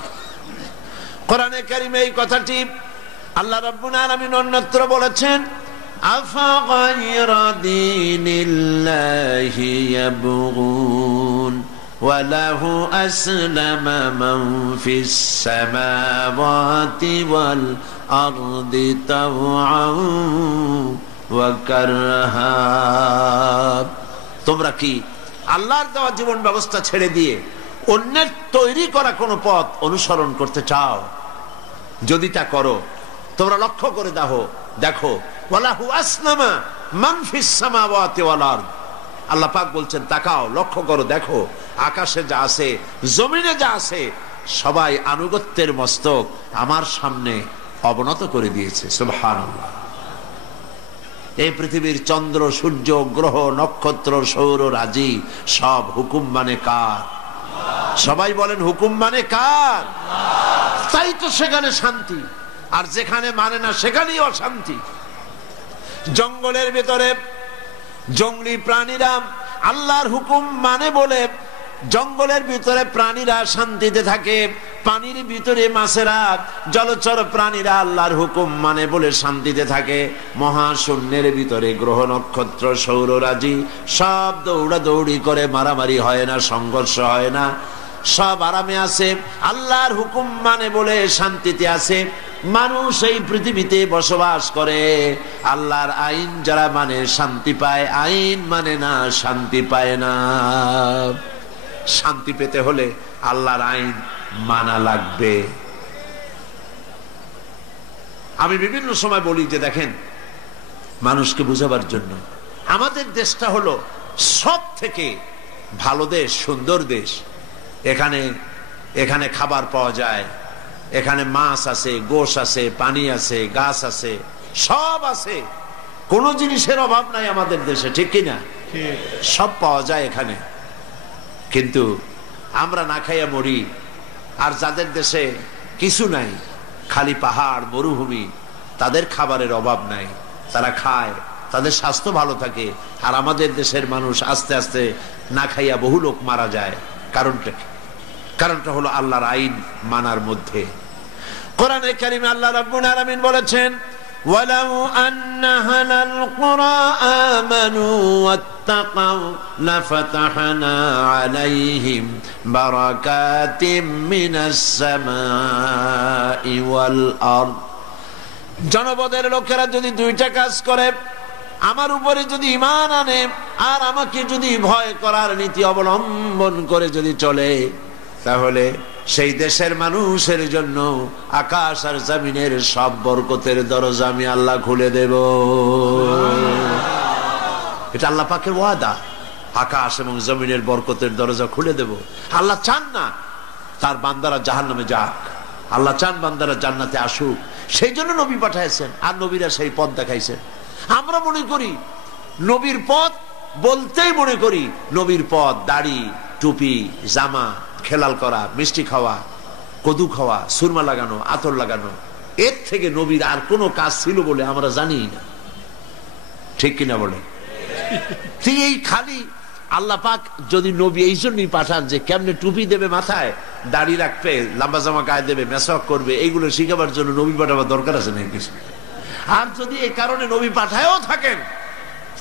কোরআনে কারিমে এই কথাটি আল্লাহ রাব্বুল আলামিন অন্যত্র বলেছেন, আফা গায়রা দীনিল্লাহি ইয়াবগুন ওয়া লাহু আসলামা মান ফিস সামাওয়াতি ওয়াল আরদি তাওআন ওয়া কারহা। তোমরা কি আল্লাহর দেওয়া জীবন ব্যবস্থা ছেড়ে দিয়ে অন্যের তৈরি করা কোন পথ অনুসরণ করতে চাও? যদি তা করো, তোমরা লক্ষ্য করে দেখো ওয়ালাহু আসলামা মান ফিস সামাওয়াতি ওয়াল আরদ। আল্লাহ পাক বলছেন তাকাও, লক্ষ্য করো, দেখো আকাশে যা আছে, জমিনে যা আছে, সবাই আনুগত্যের মস্তক আমার সামনে অবনত করে দিয়েছে। সুবহানাল্লাহ। এই পৃথিবীর চন্দ্র, সূর্য, গ্রহ, নক্ষত্র, সৌর রাজি সব হুকুম মানে কার? সবাই বলেন হুকুম মানে কার? তাই তো সেখানে শান্তি, আর যেখানে মানে না সেখানেই অশান্তি। জঙ্গলের ভিতরে জঙ্গলি প্রাণীরা আল্লাহর হুকুম মানে বলে জঙ্গলের ভিতরে প্রাণীরা শান্তিতে থাকে, পানির ভিতরে মাছেরা, জলচর প্রাণীরা আল্লাহর হুকুম মানে বলে শান্তিতে থাকে। মহাশূন্যের ভিতরে গ্রহ, নক্ষত্র, সৌররাজি সব দৌড়াদৌড়ি করে, মারামারি হয় না, সংঘর্ষ হয় না, সব আরামে আছে, আল্লাহর হুকুম মানে বলে শান্তিতে আছে। মানুষ এই পৃথিবীতে বসবাস করে, আল্লাহর আইন যারা মানে শান্তি পায়, আইন মানে না শান্তি পায় না। শান্তি পেতে হলে আল্লাহর আইন মানা লাগবে। আমি বিভিন্ন সময় বলি যে দেখেন, মানুষকে বোঝাবার জন্য, আমাদের দেশটা হলো সব থেকে ভালো দেশ, সুন্দর দেশ। এখানে খাবার পাওয়া যায়, এখানে মাছ আছে, গোশ আছে, পানি আছে, গাছ আছে, সব আছে, কোন জিনিসের অভাব নাই আমাদের দেশে, ঠিক কিনা? সব পাওয়া যায় এখানে। কিন্তু আমরা না খাইয়া মরি। আর যাদের দেশে কিছু নাই, খালি পাহাড়, মরুভূমি, তাদের খাবারের অভাব নাই, তারা খায়, তাদের স্বাস্থ্য ভালো থাকে। আর আমাদের দেশের মানুষ আস্তে আস্তে না খাইয়া বহু লোক মারা যায়। কারণটা হলো আল্লাহর আইন মানার মধ্যে। কোরআনে কারিমে আল্লাহ রাব্বুল আলামিন বলেছেন, ওয়ালাউ আন্না আহলাল কুরা আমানু ওয়াত্তাকাউ লাফাতাহনা আলাইহিম বারাকাতিম মিনাস সামাই ওয়াল আরদ। জনপদের লোকেরা যদি দুইটা কাজ করে, আমার উপরে যদি ঈমান আনে আর আমাকে যদি ভয় করার নীতি অবলম্বন করে যদি চলে, তাহলে সেই দেশের মানুষের জন্য আকাশ আর জমিনের সব বরকতের দরজা আমি আল্লাহ খুলে দেব। এটা আল্লাহ পাকের ওয়াদা, আকাশ এবং জমিনের বরকতের দরজা খুলে দেব। আল্লাহ চান না তার বান্দারা জাহান্নামে যাক, আল্লাহ চান বান্দারা জান্নাতে আসুক। সেই জন্য নবী পাঠাইছেন, আর নবীরা সেই পথ দেখাইছেন। আমরা মনে করি নবীর পথ বলতেই মনে করি নবীর পথ দাড়ি, টুপি, জামা, খেলাল করা, মিষ্টি খাওয়া, কদু খাওয়া, সুরমা লাগানো, আতর লাগানো। এর থেকে নবীর আর কোনো কাজ ছিল বলে আমরা জানি না, ঠিক কিনা বলে? এই খালি আল্লাহ পাক যদি নবী এই জন্যই পাঠান যে কেমনে টুপি দেবে মাথায়, দাড়ি রাখবে, লম্বা জামা গায়ে দেবে, মেসওয়াক করবে, এইগুলো শিখাবার জন্য নবী পাঠাবার দরকার আছে নাকি কিছু? আর যদি এই কারণে নবী পাঠায়ও থাকেন,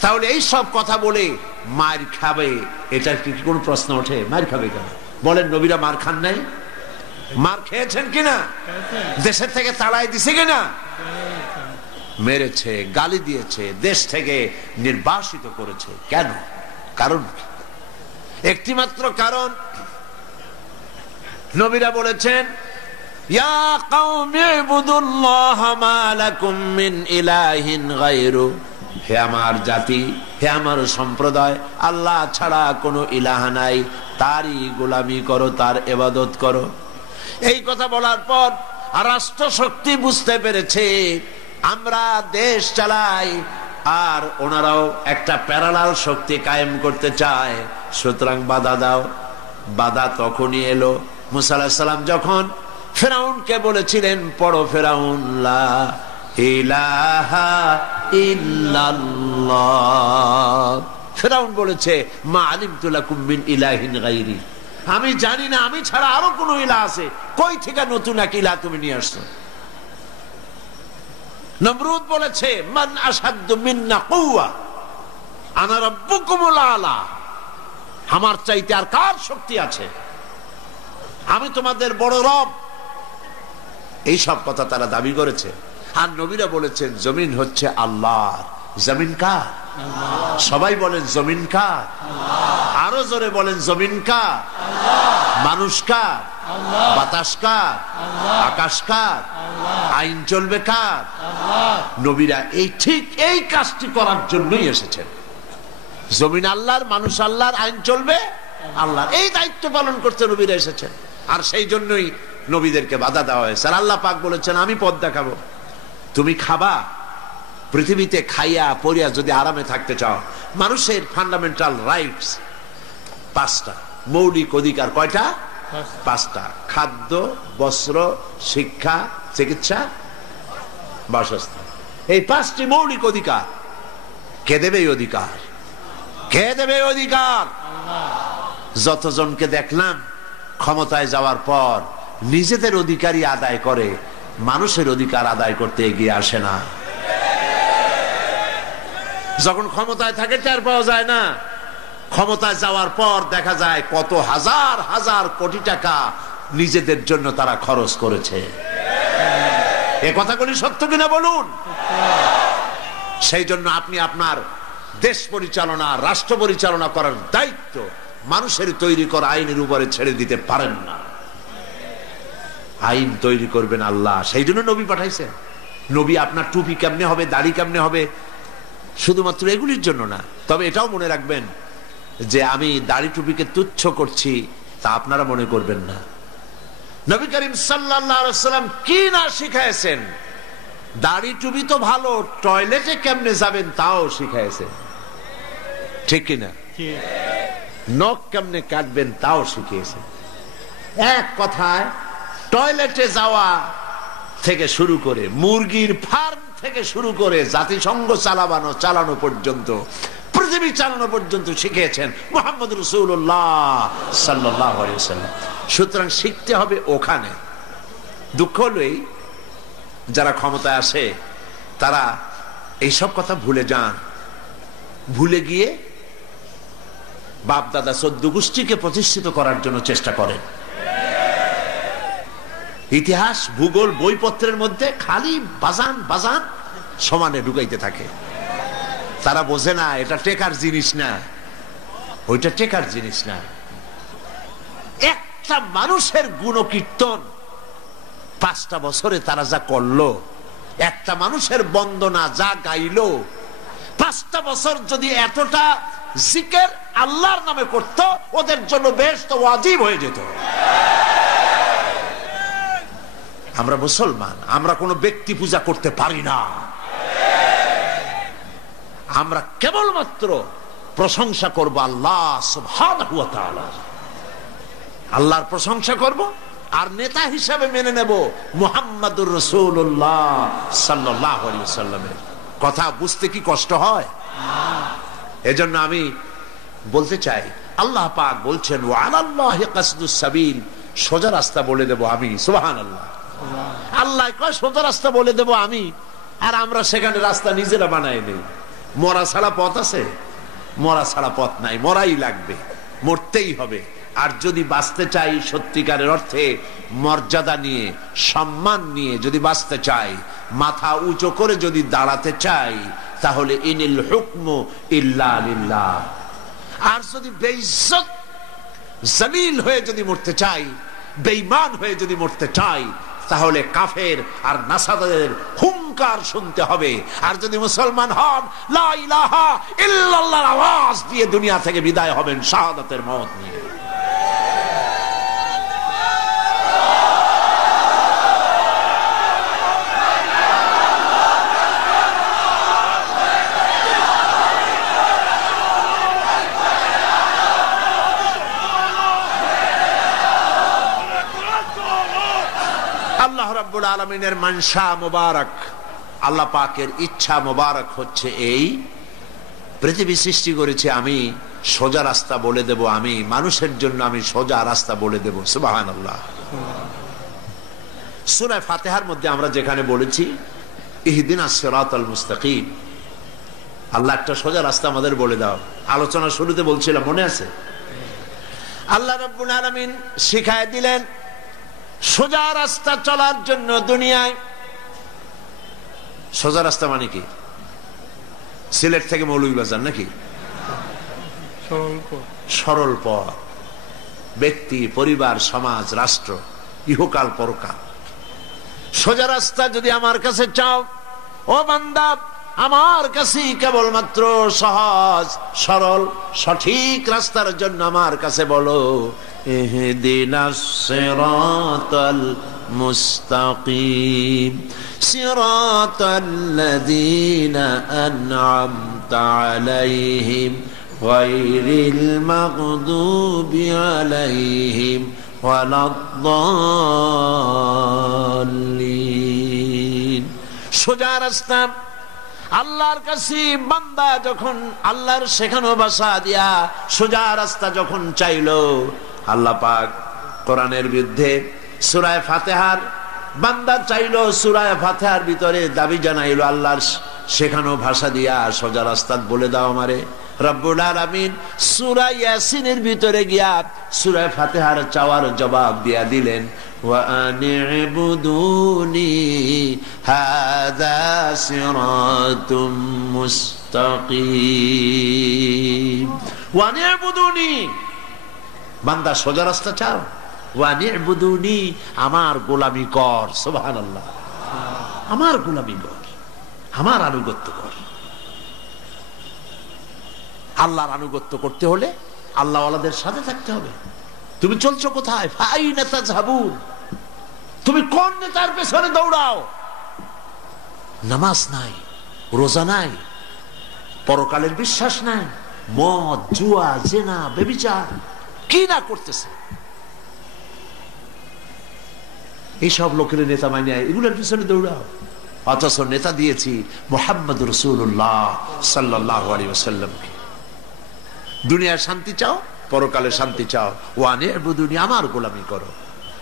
তাহলে এই সব কথা বলে মার খাবে, এটা কি কোনো প্রশ্ন ওঠে? মার খাবে কেন? বলেন, নবীরা মার খান নাই? মার খেয়েছেন কিনা? দেশের থেকে তাড়াই দিছে কিনা? মেরেছে, গালি দিয়েছে, দেশ থেকে নির্বাসিত করেছে। কেন? কারণ একটি মাত্র কারণ, নবীরা বলেছেন, ইয়া কওমি ইবুদুল্লাহ মা লাকুম মিন ইলাহিন গায়রু। হে আমার জাতি, হে আমার সম্প্রদায়, আল্লাহ ছাড়া কোনো ইলাহ নাই, তারই গোলামি করো, তার ইবাদত করো। এই কথা বলার পর রাষ্ট্র শক্তি বুঝতে পেরেছে আমরা দেশ চালাই, আর ওনারাও একটা প্যারালাল শক্তি কায়েম করতে চায়, সুতরাং বাধা দাও। বাধা তখনই এলো মুসা আলাইহিস সালাম যখন ফেরাউনকে বলেছিলেন, পড়ো ফেরাউন, লা ইলাহা ইল্লাল্লাহ। ফেরাউন বলেছে, মা আলিমতু লাকুম মিন ইলাহিন গায়রি, আমি জানি না আমি ছাড়া আরো কোন ইলাহ আছে, কই থেকে নতুন এক ইলাহ তুমি নিয়ে আসছো? নমরুদ বলেছে, মান আশাদ্দু মিন্না কুওয়া আনা রাব্বুকুমুল আলা, আমার চাইতে আর কার শক্তি আছে, আমি তোমাদের বড় রব। এই সব কথা তারা দাবি করেছে। আর নবীরা বলেছেন, জমিন হচ্ছে আল্লাহর। জমিন কার? সবাই বলেন জমিন কার? আরো জোরে বলেন জমিন কার? মানুষ কার? বাতাস কার? আকাশ কার? আইন চলবে কার? নবীরা ঠিক এই কাজটি করার জন্যই এসেছেন। জমিন আল্লাহর, মানুষ আল্লাহর, আইন চলবে আল্লাহর, এই দায়িত্ব পালন করতে নবীরা এসেছেন। আর সেই জন্যই নবীদেরকে বাধা দেওয়া হয়েছে। আর আল্লাহ পাক বলেছেন, আমি পথ দেখাবো, তুমি খাবা। পৃথিবীতে খাইয়া পড়িয়া যদি আরামে থাকতে চাও, মানুষের ফান্ডামেন্টাল রাইটস পাঁচটা, মৌলিক অধিকার কয়টা? পাঁচটা। খাদ্য, বস্ত্র, শিক্ষা, চিকিৎসা, বাসস্থান। এই পাঁচটি মৌলিক অধিকার। কে দেবে এই অধিকার? কে দেবে এই অধিকার? যতজনকে দেখলাম ক্ষমতায় যাওয়ার পর নিজেদের অধিকারই আদায় করে, মানুষের অধিকার আদায় করতে এগিয়ে আসে না। যখন ক্ষমতায় থাকে টের পাওয়া যায় না, ক্ষমতায় যাওয়ার পর দেখা যায় কত হাজার হাজার কোটি টাকা নিজেদের জন্য তারা খরচ করেছে। এ কথাগুলি সত্য কিনা বলুন? সেই জন্য আপনি আপনার দেশ পরিচালনা, রাষ্ট্র পরিচালনা করার দায়িত্ব মানুষের তৈরি করা আইনের উপরে ছেড়ে দিতে পারেন না। আইন তৈরি করবেন আল্লাহ, সেই জন্য নবী পাঠাইছেন। নবী আপনার টুপি কেমনে হবে, দাড়ি কেমনে হবে, শুধুমাত্র এগুলির জন্য না। তবে এটাও মনে রাখবেন যে আমি দাড়ি টুপিকে তুচ্ছ করছি তা আপনারা মনে করবেন না। নবী করিম সাল্লাল্লাহু আলাইহি ওয়াসাল্লাম কি না শিখাইছেন। দাড়ি টুপি তো ভালো, টয়লেটে কেমনে যাবেন তাও শিখাইছেন, ঠিক কিনা? নখ কেমনে কাটবেন তাও শিখিয়েছেন। এক কথায় টয়লেটে যাওয়া থেকে শুরু করে, মুরগির ফার্ম থেকে শুরু করে, জাতিসংঘ চালানো পর্যন্ত, পৃথিবী চালানো পর্যন্ত শিখিয়েছেন মুহাম্মদ রাসূলুল্লাহ সাল্লাল্লাহু আলাইহি ওয়াসাল্লাম। সুতরাং শিখতে হবে ওখানে। দুঃখ হলেই যারা ক্ষমতায় আসে তারা এইসব কথা ভুলে যান, ভুলে গিয়ে বাপ দাদা 14 গোষ্ঠীকে প্রতিষ্ঠিত করার জন্য চেষ্টা করেন। ইতিহাস ভূগোল বইপত্রের মধ্যে খালি বাজান বাজান সমানে ঢুকাইতে থাকে। তারা বোঝে না এটা টেকার জিনিস না, ওইটা টেকার জিনিস না। একটা মানুষের গুণকীর্তন 5টা বছরে তারা যা করলো, একটা মানুষের বন্দনা যা গাইলো, 5টা বছর যদি এতটা জিকির আল্লাহর নামে করত, ওদের জন্য বেহেশত ওয়াজিব হয়ে যেত। আমরা মুসলমান, আমরা কোনো ব্যক্তি পূজা করতে পারি না। আমরা কেবলমাত্র প্রশংসা করব আল্লাহ সুবহানাহু ওয়া তাআলা, আল্লাহর প্রশংসা করব, আর নেতা হিসাবে মেনে নেব মুহাম্মাদুর রাসূলুল্লাহ সাল্লাল্লাহু আলাইহি ওয়াসাল্লামের কথা। বুঝতে কি কষ্ট হয়? এজন্য আমি বলতে চাই, আল্লাহ পাক বলছেন ওয়া আলাল্লাহি কাসদুস সাবিল, সোজা রাস্তা বলে দেব আমি। সুবহানাল্লাহ। আল্লাহ কয় সোজা রাস্তা বলে দেব আমি, আর আমরা সেখানে রাস্তা নিজেরা বানাই নেই। মরা ছাড়া পথ আছে? মরা ছাড়া পথ নাই, মরাই লাগবে, মরতেই হবে। আর যদি বাঁচতে চাই সত্যিকারের অর্থে মর্যাদা নিয়ে, সম্মান নিয়ে যদি বাঁচতে চাই, মাথা উঁচু করে যদি দাঁড়াতে চাই, তাহলে ইনিল হুকমু ইল্লা লিল্লাহ। আর যদি বেইজ্জত জলিল হয়ে যদি মরতে চাই, বেঈমান হয়ে যদি মরতে চাই, তাহলে কাফের আর নাসাদের হুঙ্কার শুনতে হবে। আর যদি মুসলমান হন, লা ইলাহা ইল্লাল্লাহর আওয়াজ দিয়ে দুনিয়া থেকে বিদায় হবেন শাহাদাতের মওত নিয়ে। আল্লাহ রাব্বুল আলামিনের মানশা মুবারক, আল্লাহ পাকের ইচ্ছা মুবারক হচ্ছে এই, পৃথিবী সৃষ্টি করেছে আমি, সোজা রাস্তা বলে দেব আমি, মানুষের জন্য আমি সোজা রাস্তা বলে দেব। সুবহানাল্লাহ। সূরা ফাতিহার মধ্যে আমরা যেখানে বলেছি ইহদিনাস সিরাতাল মুস্তাকিম, আল্লাহ একটা সোজা রাস্তা আমাদের বলে দাও। আলোচনা শুরুতে বলছিলাম, মনে আছে? আল্লাহ রাব্বুল আলামিন শিখায় দিলেন সোজা রাস্তা চলার জন্য দুনিয়ায়। সোজা রাস্তা মানে কি? সিলেট থেকে মৌলভীবাজার নাকি? সরল পথ, ব্যক্তি, পরিবার, সমাজ, রাষ্ট্র, ইহকাল পরকাল। সোজা রাস্তা যদি আমার কাছে চাও, ও বান্দা, আমার কাছে কেবলমাত্র সহজ সরল সঠিক রাস্তার জন্য আমার কাছে বলো ইহদিনাস সিরাতাল মুস্তাকিম সিরাতাল্লাযীনা আন'আমতা আলাইহিম গায়রিল মাগদুবি আলাইহিম ওয়ালাদ-দাল্লিন। সোজা রাস্তা আল্লাহর কাছে বান্দা যখন আল্লাহর শেখানো ভাষা দিয়া সোজা রাস্তা যখন চাইলো, আল্লাহ পাক কোরআনের বিরুদ্ধে সূরা ফাতিহার বান্দা চাইলো, সূরা ফাতিহার ভিতরে দাবি জানাইলো আল্লাহর শেখানো ভাষা দিয়া সোজা রাস্তা বলে দাও আমারে। রব্বুল আলামিন সূরা ইয়াসিনের ভিতরে গিয়া সূরা ফাতিহার চাওয়ার জবাব দিয়া দিলেন, ওয়া আনি'বুদুনি হাযা সিরাতুম মুস্তাকিম। ওয়া আনি'বুদুনি, বান্দা সোজা রাস্তা চাও, ওয়ানি'বুদুনি, আমার গোলামি কর। সুবহানাল্লাহ, আমার গোলামি কর, আমার আনুগত্য কর। আল্লাহর আনুগত্য করতে হলে আল্লাহওয়ালাদের সাথে থাকতে হবে। তুমি চলছো কোথায়? ফাইনা তাযহাবুন, তুমি কোন নেতার পেছনে দৌড়াও? নামাজ নাই, রোজা নাই, পরকালের বিশ্বাস নাই, মদ, জুয়া, জেনা, ব্যভিচার, কি না করতেছে। এইসব লোকের নেতা মাইনে এগুলোর পিছনে দৌড়াও। অথচ নেতা দিয়েছি মুহাম্মদ রাসূলুল্লাহ সাল্লাল্লাহু আলাইহি ওয়াসাল্লামকে। দুনিয়ার শান্তি চাও, পরকালে শান্তি চাও, ওয়ানি'বুদুনি, আমার গোলামি করো।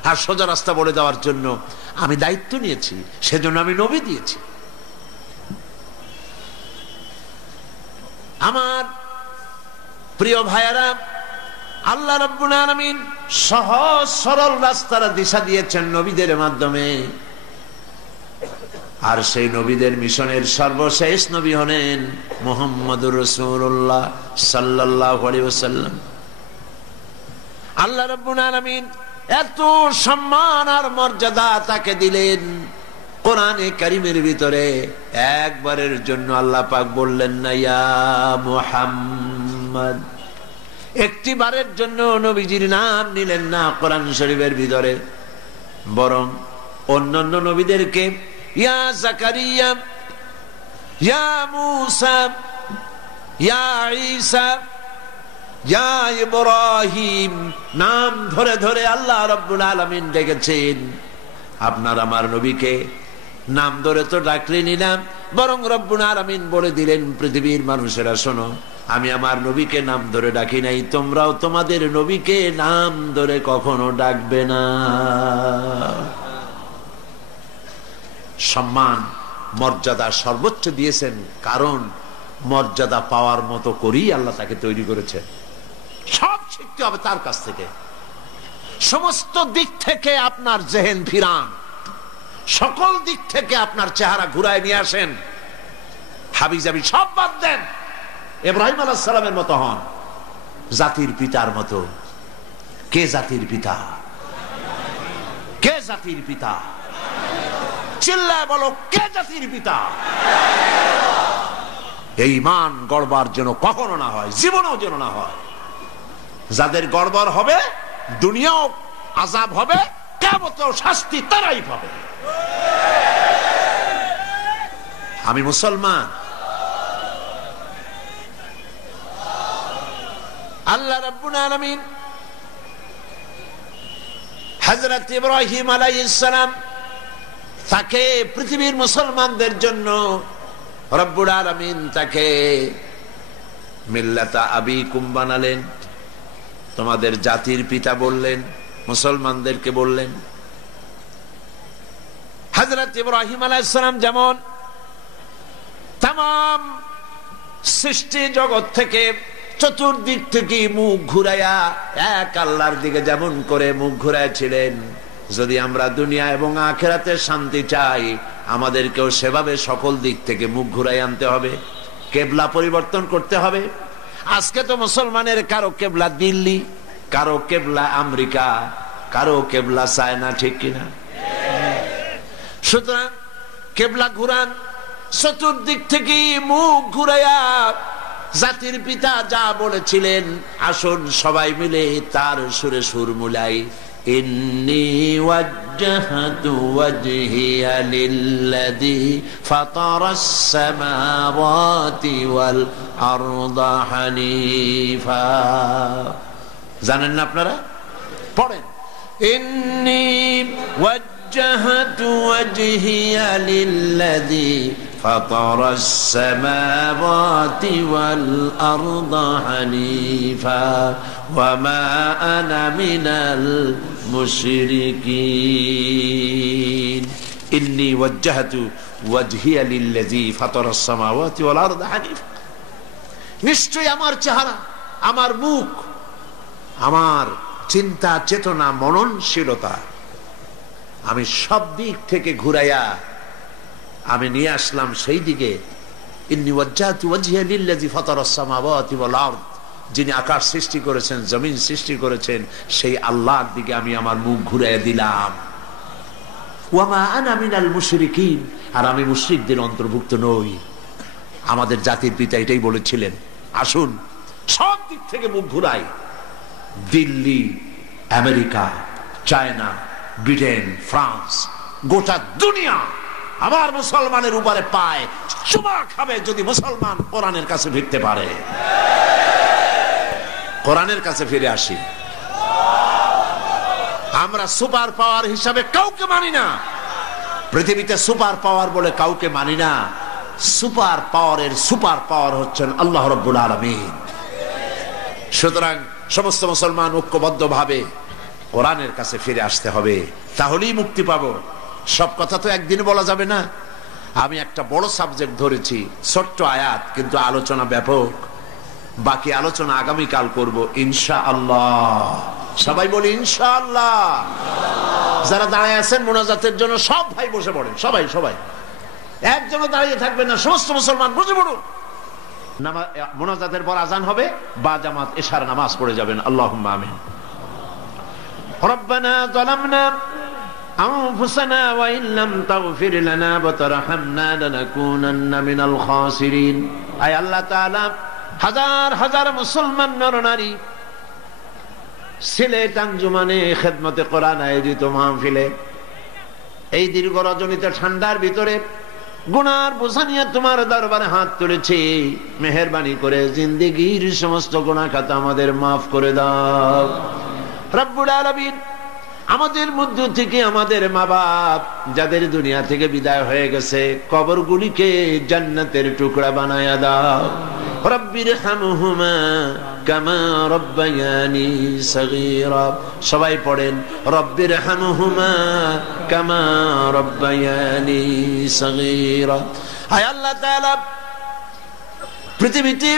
আর সোজা রাস্তা বলে দেওয়ার জন্য আমি দায়িত্ব নিয়েছি, সেজন্য আমি নবী দিয়েছি। আমার প্রিয় ভাইয়েরা, আল্লাহ রাব্বুল আলামিন সহজ সরল রাস্তার দিশা দিয়েছেন নবীদের মাধ্যমে। আর সেই নবীদের মিশনের সর্বশেষ নবী হলেন মুহাম্মদুর রাসূলুল্লাহ সাল্লাল্লাহু আলাইহি ওয়াসাল্লাম। আল্লাহ রাব্বুল আলামিন এত সম্মান আর মর্যাদা তাকে দিলেন, কোরআনে কারীমের ভিতরে একবারের জন্য আল্লাহ পাক বললেন না ইয়া মুহাম্মদ, একটি বারের জন্য নবীজির নাম নিলেন না কোরআন শরীফের ভিতরে, বরং অন্যান্য নবীদেরকে ইয়া জাকারিয়া, ইয়া মূসা, ইয়া ঈসা, ইয়া ইব্রাহিম নাম ধরে ধরে আল্লাহ রাব্বুল আলামিন ডেকেছেন। আপনার আমার নবীকে নাম ধরে তো ডাকলেনই না, বরং রব্বুল আলামিন বলে দিলেন পৃথিবীর মানুষেরা শোনো, আমি আমার নবীকে নাম ধরে ডাকি নাই, তোমরাও তোমাদের নবীকে নাম ধরে কখনো ডাকবে না। সম্মান মর্যাদা সর্বোচ্চ দিয়েছেন, কারণ মর্যাদা পাওয়ার মতো করেই আল্লাহ তাকে তৈরি করেছেন। সব শিখতে হবে তার কাছ থেকে, সমস্ত দিক থেকে আপনার জেহেন ফিরান, সকল দিক থেকে আপনার চেহারা ঘুরায় নিয়ে আসেন, হাবিজাবি সব বাদ দেন, ইব্রাহিম আলাইহিস সালামের মতো হন, জাতির পিতার মতো। কে জাতির পিতা? কে জাতির পিতা? চিল্লায় বলো, কে জাতির পিতা? এই ঈমান গড়বার যেন কখনো না হয়, জীবনেও যেন না হয়। যাদের গড়বড় হবে, দুনিয়াও আযাব হবে, কিয়ামতেও শাস্তি তারাই পাবে। আমি মুসলমান। আল্লাহ রাব্বুল আলামিন হযরত ইব্রাহিম আলাইহিস সালাম তাকে পৃথিবীর মুসলমানদের জন্য রব্বুল আলামিন তাকে মিল্লাতা আবিকুম বানালেন, তোমাদের জাতির পিতা বললেন, মুসলমানদেরকে বললেন। হযরত ইব্রাহিম আলাইহিস সালাম যেমন तमाम সৃষ্টি জগৎ থেকে চতুর্দিক থেকে মুখ ঘুরাইয়া এক আল্লাহর দিকে যেমন করে মুখ ঘুরাইছিলেন, যদি আমরা দুনিয়া এবং আখিরাতে শান্তি চাই, আমাদেরকেও সেভাবে সকল দিক থেকে মুখ ঘুরাই আনতে হবে, কেবলা পরিবর্তন করতে হবে। আজকে তো মুসলমানের কারো কেবলা দিল্লি, কারো কেবলা আমেরিকা, কারো কেবলা চায়না, ঠিক কিনা? সুতরাং কেবলা ঘুরান, চতুর্দিক থেকে মুখ ঘুরাইয়া জাতির পিতা যা বলেছিলেন, আসুন সবাই মিলে তার সুরে সুর মুলাই। ইন্নী ওয়াজ্জাহতু ওয়াজহিয়া লিল্লাযী ফাতারাস সামাওয়াতি ওয়াল আরদা হানিফা। জানেন না আপনারা? পড়েন, ইন্নী ওয়াজ্জাহতু ওয়াজহিয়া লিল্লাযী فطر السماوات والأرض حنيفا وما أنا من المشركين إني وجهت وجهي للذي فطر السماوات والأرض حنيفا। নিশ্চয় আমার চেহারা, আমার মুখ, আমার চিন্তা চেতনা মননশীলতা আমি সব দিক থেকে ঘুরাইয়া আমি নিয়ে আসলাম সেই দিকে। ইন্নী ওয়াজ্জাহতু ওয়াজহিয়া লিল্লাযী ফাতারাস সামাওয়াতি ওয়াল আরদ, যিনি আকাশ সৃষ্টি করেছেন, জমিন সৃষ্টি করেছেন, সেই আল্লাহর দিকে আমি আমার মুখ ঘুরিয়ে দিলাম। ওয়ামা আনা মিনাল মুশরিকিন, আর আমি মুশরিকদের অন্তর্ভুক্ত নই। আমাদের জাতির পিতা এটাই বলেছিলেন, আসুন সব দিক থেকে মুখ ঘুরাই। Delhi, America, China, Britain, France, গোটা দুনিয়া আমার মুসলমানের উপরে পায় চুমা খাবে যদি মুসলমান কোরআনের কাছে ফিরতে পারে। কোরআনের কাছে ফিরে আসি। আমরা সুপার পাওয়ার হিসাবে কাউকে মানি না, পৃথিবীতে সুপার পাওয়ার বলে কাউকে মানি না। সুপার পাওয়ারের সুপার পাওয়ার হচ্ছেন আল্লাহ রাব্বুল আলামিন। সুতরাং সমস্ত মুসলমান ঐক্যবদ্ধ ভাবে কোরআনের কাছে ফিরে আসতে হবে, তাহলেই মুক্তি পাবো। সব কথা তো একদিন বলা যাবে না। আমি একটা বড় সাবজেক্ট ধরেছি, ছোট্ট আয়াত, কিন্তু আলোচনা ব্যাপক। বাকি আলোচনা আগামীকাল করব ইনশাআল্লাহ। সবাই বলি ইনশাআল্লাহ। যারা দাঁড়ায় আছেন মোনাজাতের জন্য সব ভাই বসে পড়েন, সবাই সবাই, একজনও দাঁড়িয়ে থাকবেন না, সমস্ত মুসলমান বসে পড়ুন। মোনাজাতের পর আজান হবে, বা জামাত এশার নামাজ পড়ে যাবেন। আল্লাহুম্মা আমিন। রব্বানা যালামনা আনফুসানা ওয়া ইন লাম তাগফির লানা ওয়া তারহামনা লানাকুনান্না মিনাল খাসিরিন। আয় আল্লাহ তাআলা, হাজার হাজার মুসলমান নরনারী সিলেট আঞ্জুমানে খেদমতে কোরআন আয়োজিত মাহফিলে এই দীর্ঘ রজনীতে ঠান্ডার ভিতরে গুনার বোঝা নিয়ে তোমার দরবারে হাত তুলেছি। মেহেরবানি করে জিন্দেগীর সমস্ত গুনাহ খাতা আমাদের মাফ করে দাও রব্বুল আলামিন। আমাদের মধ্য থেকে আমাদের মা বাপ যাদের দুনিয়া থেকে বিদায় হয়ে গেছে, কবরগুলিকে জান্নাতের টুকরা বানায়া দাও। রব্বির হামহুমা কামা রব্বায়ানি সগীরা। সবাই পড়েন রব্বির হামহুমা কামা রব্বায়ানি সগীরা। হায় আল্লাহ তাআলা, পৃথিবীতে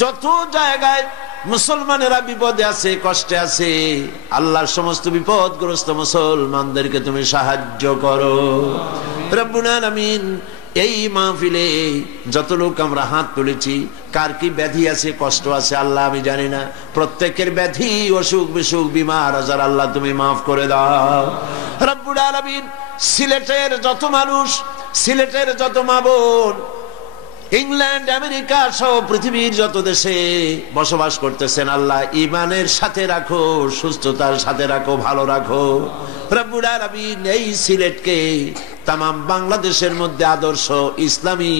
যত জায়গায় মুসলমানেরা বিপদে আছে, কষ্টে আছে, আল্লাহর সমস্ত বিপদগ্রস্ত মুসলমানদেরকে তুমি সাহায্য করো রব্বুল আলামিন। এই মাহফিলে যত লোক আমরা হাত তুলেছি, কার কি ব্যাধি আছে, কষ্ট আছে আল্লাহ আমি জানি না। প্রত্যেকের ব্যাধি, অসুখ বিসুখ, বিমার আজার আল্লাহ তুমি মাফ করে দাও রব্বুল আলামিন। সিলেটের যত মানুষ, সিলেটের যত মা বোন, ইংল্যান্ড, আমেরিকা সহ পৃথিবীর যত দেশে বসবাস করতেছেন, আল্লাহ ঈমানের সাথে রাখো, সুস্থতার সাথে রাখো, ভালো রাখো রব্বুল আলামিন। এই সিলেটকে তামাম বাংলাদেশের মধ্যে আদর্শ ইসলামী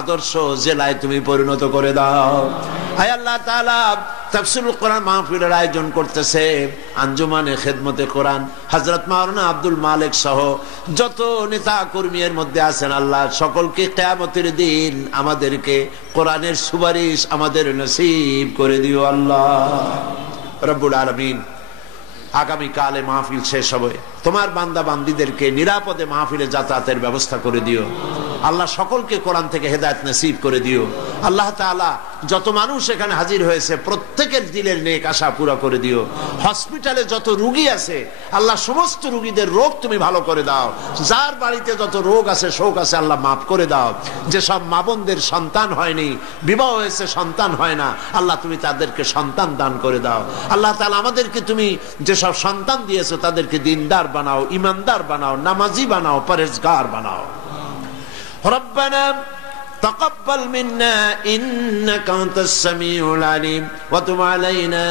আদর্শ জেলায় তুমি পরিণত করে দাও। হায় আল্লাহ তাআলা, তাফসীরুল কোরআন মাহফিলের আয়োজন করতেছে আঞ্জুমানে খেদমতে কোরআন হযরত মাওলানা আব্দুল মালিক সহ যত নেতা কর্মীর মধ্যে আছেন, আল্লাহ সকলকে কিয়ামতের দিন আমাদেরকে কোরআনের সুপারিশ আমাদের নসিব করে দিও আল্লাহ রব্বুল আলামিন। আগামী কালে মাহফিল শেষ হবে, তোমার বান্দা বান্দীদেরকে নিরাপদে মাহফিলে যাতায়াতের ব্যবস্থা করে দিও আল্লাহ। সকলকে কোরআন থেকে হেদায়েত নসিব করে দিও আল্লাহ তাআলা। যত মানুষ এখানে হাজির হয়েছে প্রত্যেকের দিলের নেক আশা পুরো করে দিও। হসপিটালে যত রোগী আছে আল্লাহ, সমস্ত রোগীদের রোগ তুমি ভালো করে দাও। যার বাড়িতে যত রোগ আছে, শোক আছে, আল্লাহ মাফ করে দাও। যেসব মা বোনদের সন্তান হয়নি, বিবাহ হয়েছে সন্তান হয় না, আল্লাহ তুমি তাদেরকে সন্তান দান করে দাও আল্লাহ তাআলা। আমাদেরকে তুমি যেসব সন্তান দিয়েছো তাদেরকে দিনদার বানাও, ইমানদার বানাও, নামাজি বানাও, পরেজগার বানাও। রব্বানা تقبل منا إنك أنت السميع العليم وتب علينا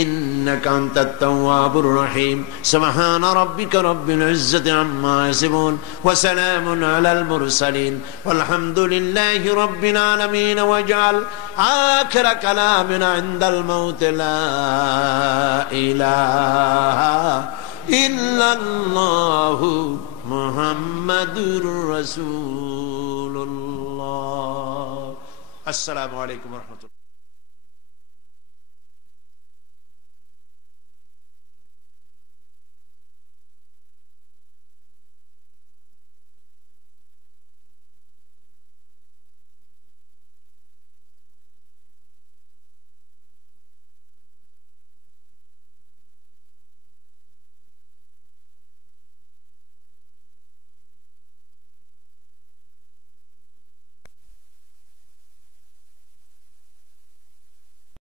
إنك أنت التواب الرحيم سبحان ربك رب العزة عما يصفون وسلام على المرسلين والحمد لله رب العالمين واجعل آخر كلامنا عند الموت لا إله إلا الله মুহাম্মাদুর রাসূলুল্লাহ। আসসালামু আলাইকুম ওয়া রাহমাতুল্লাহ।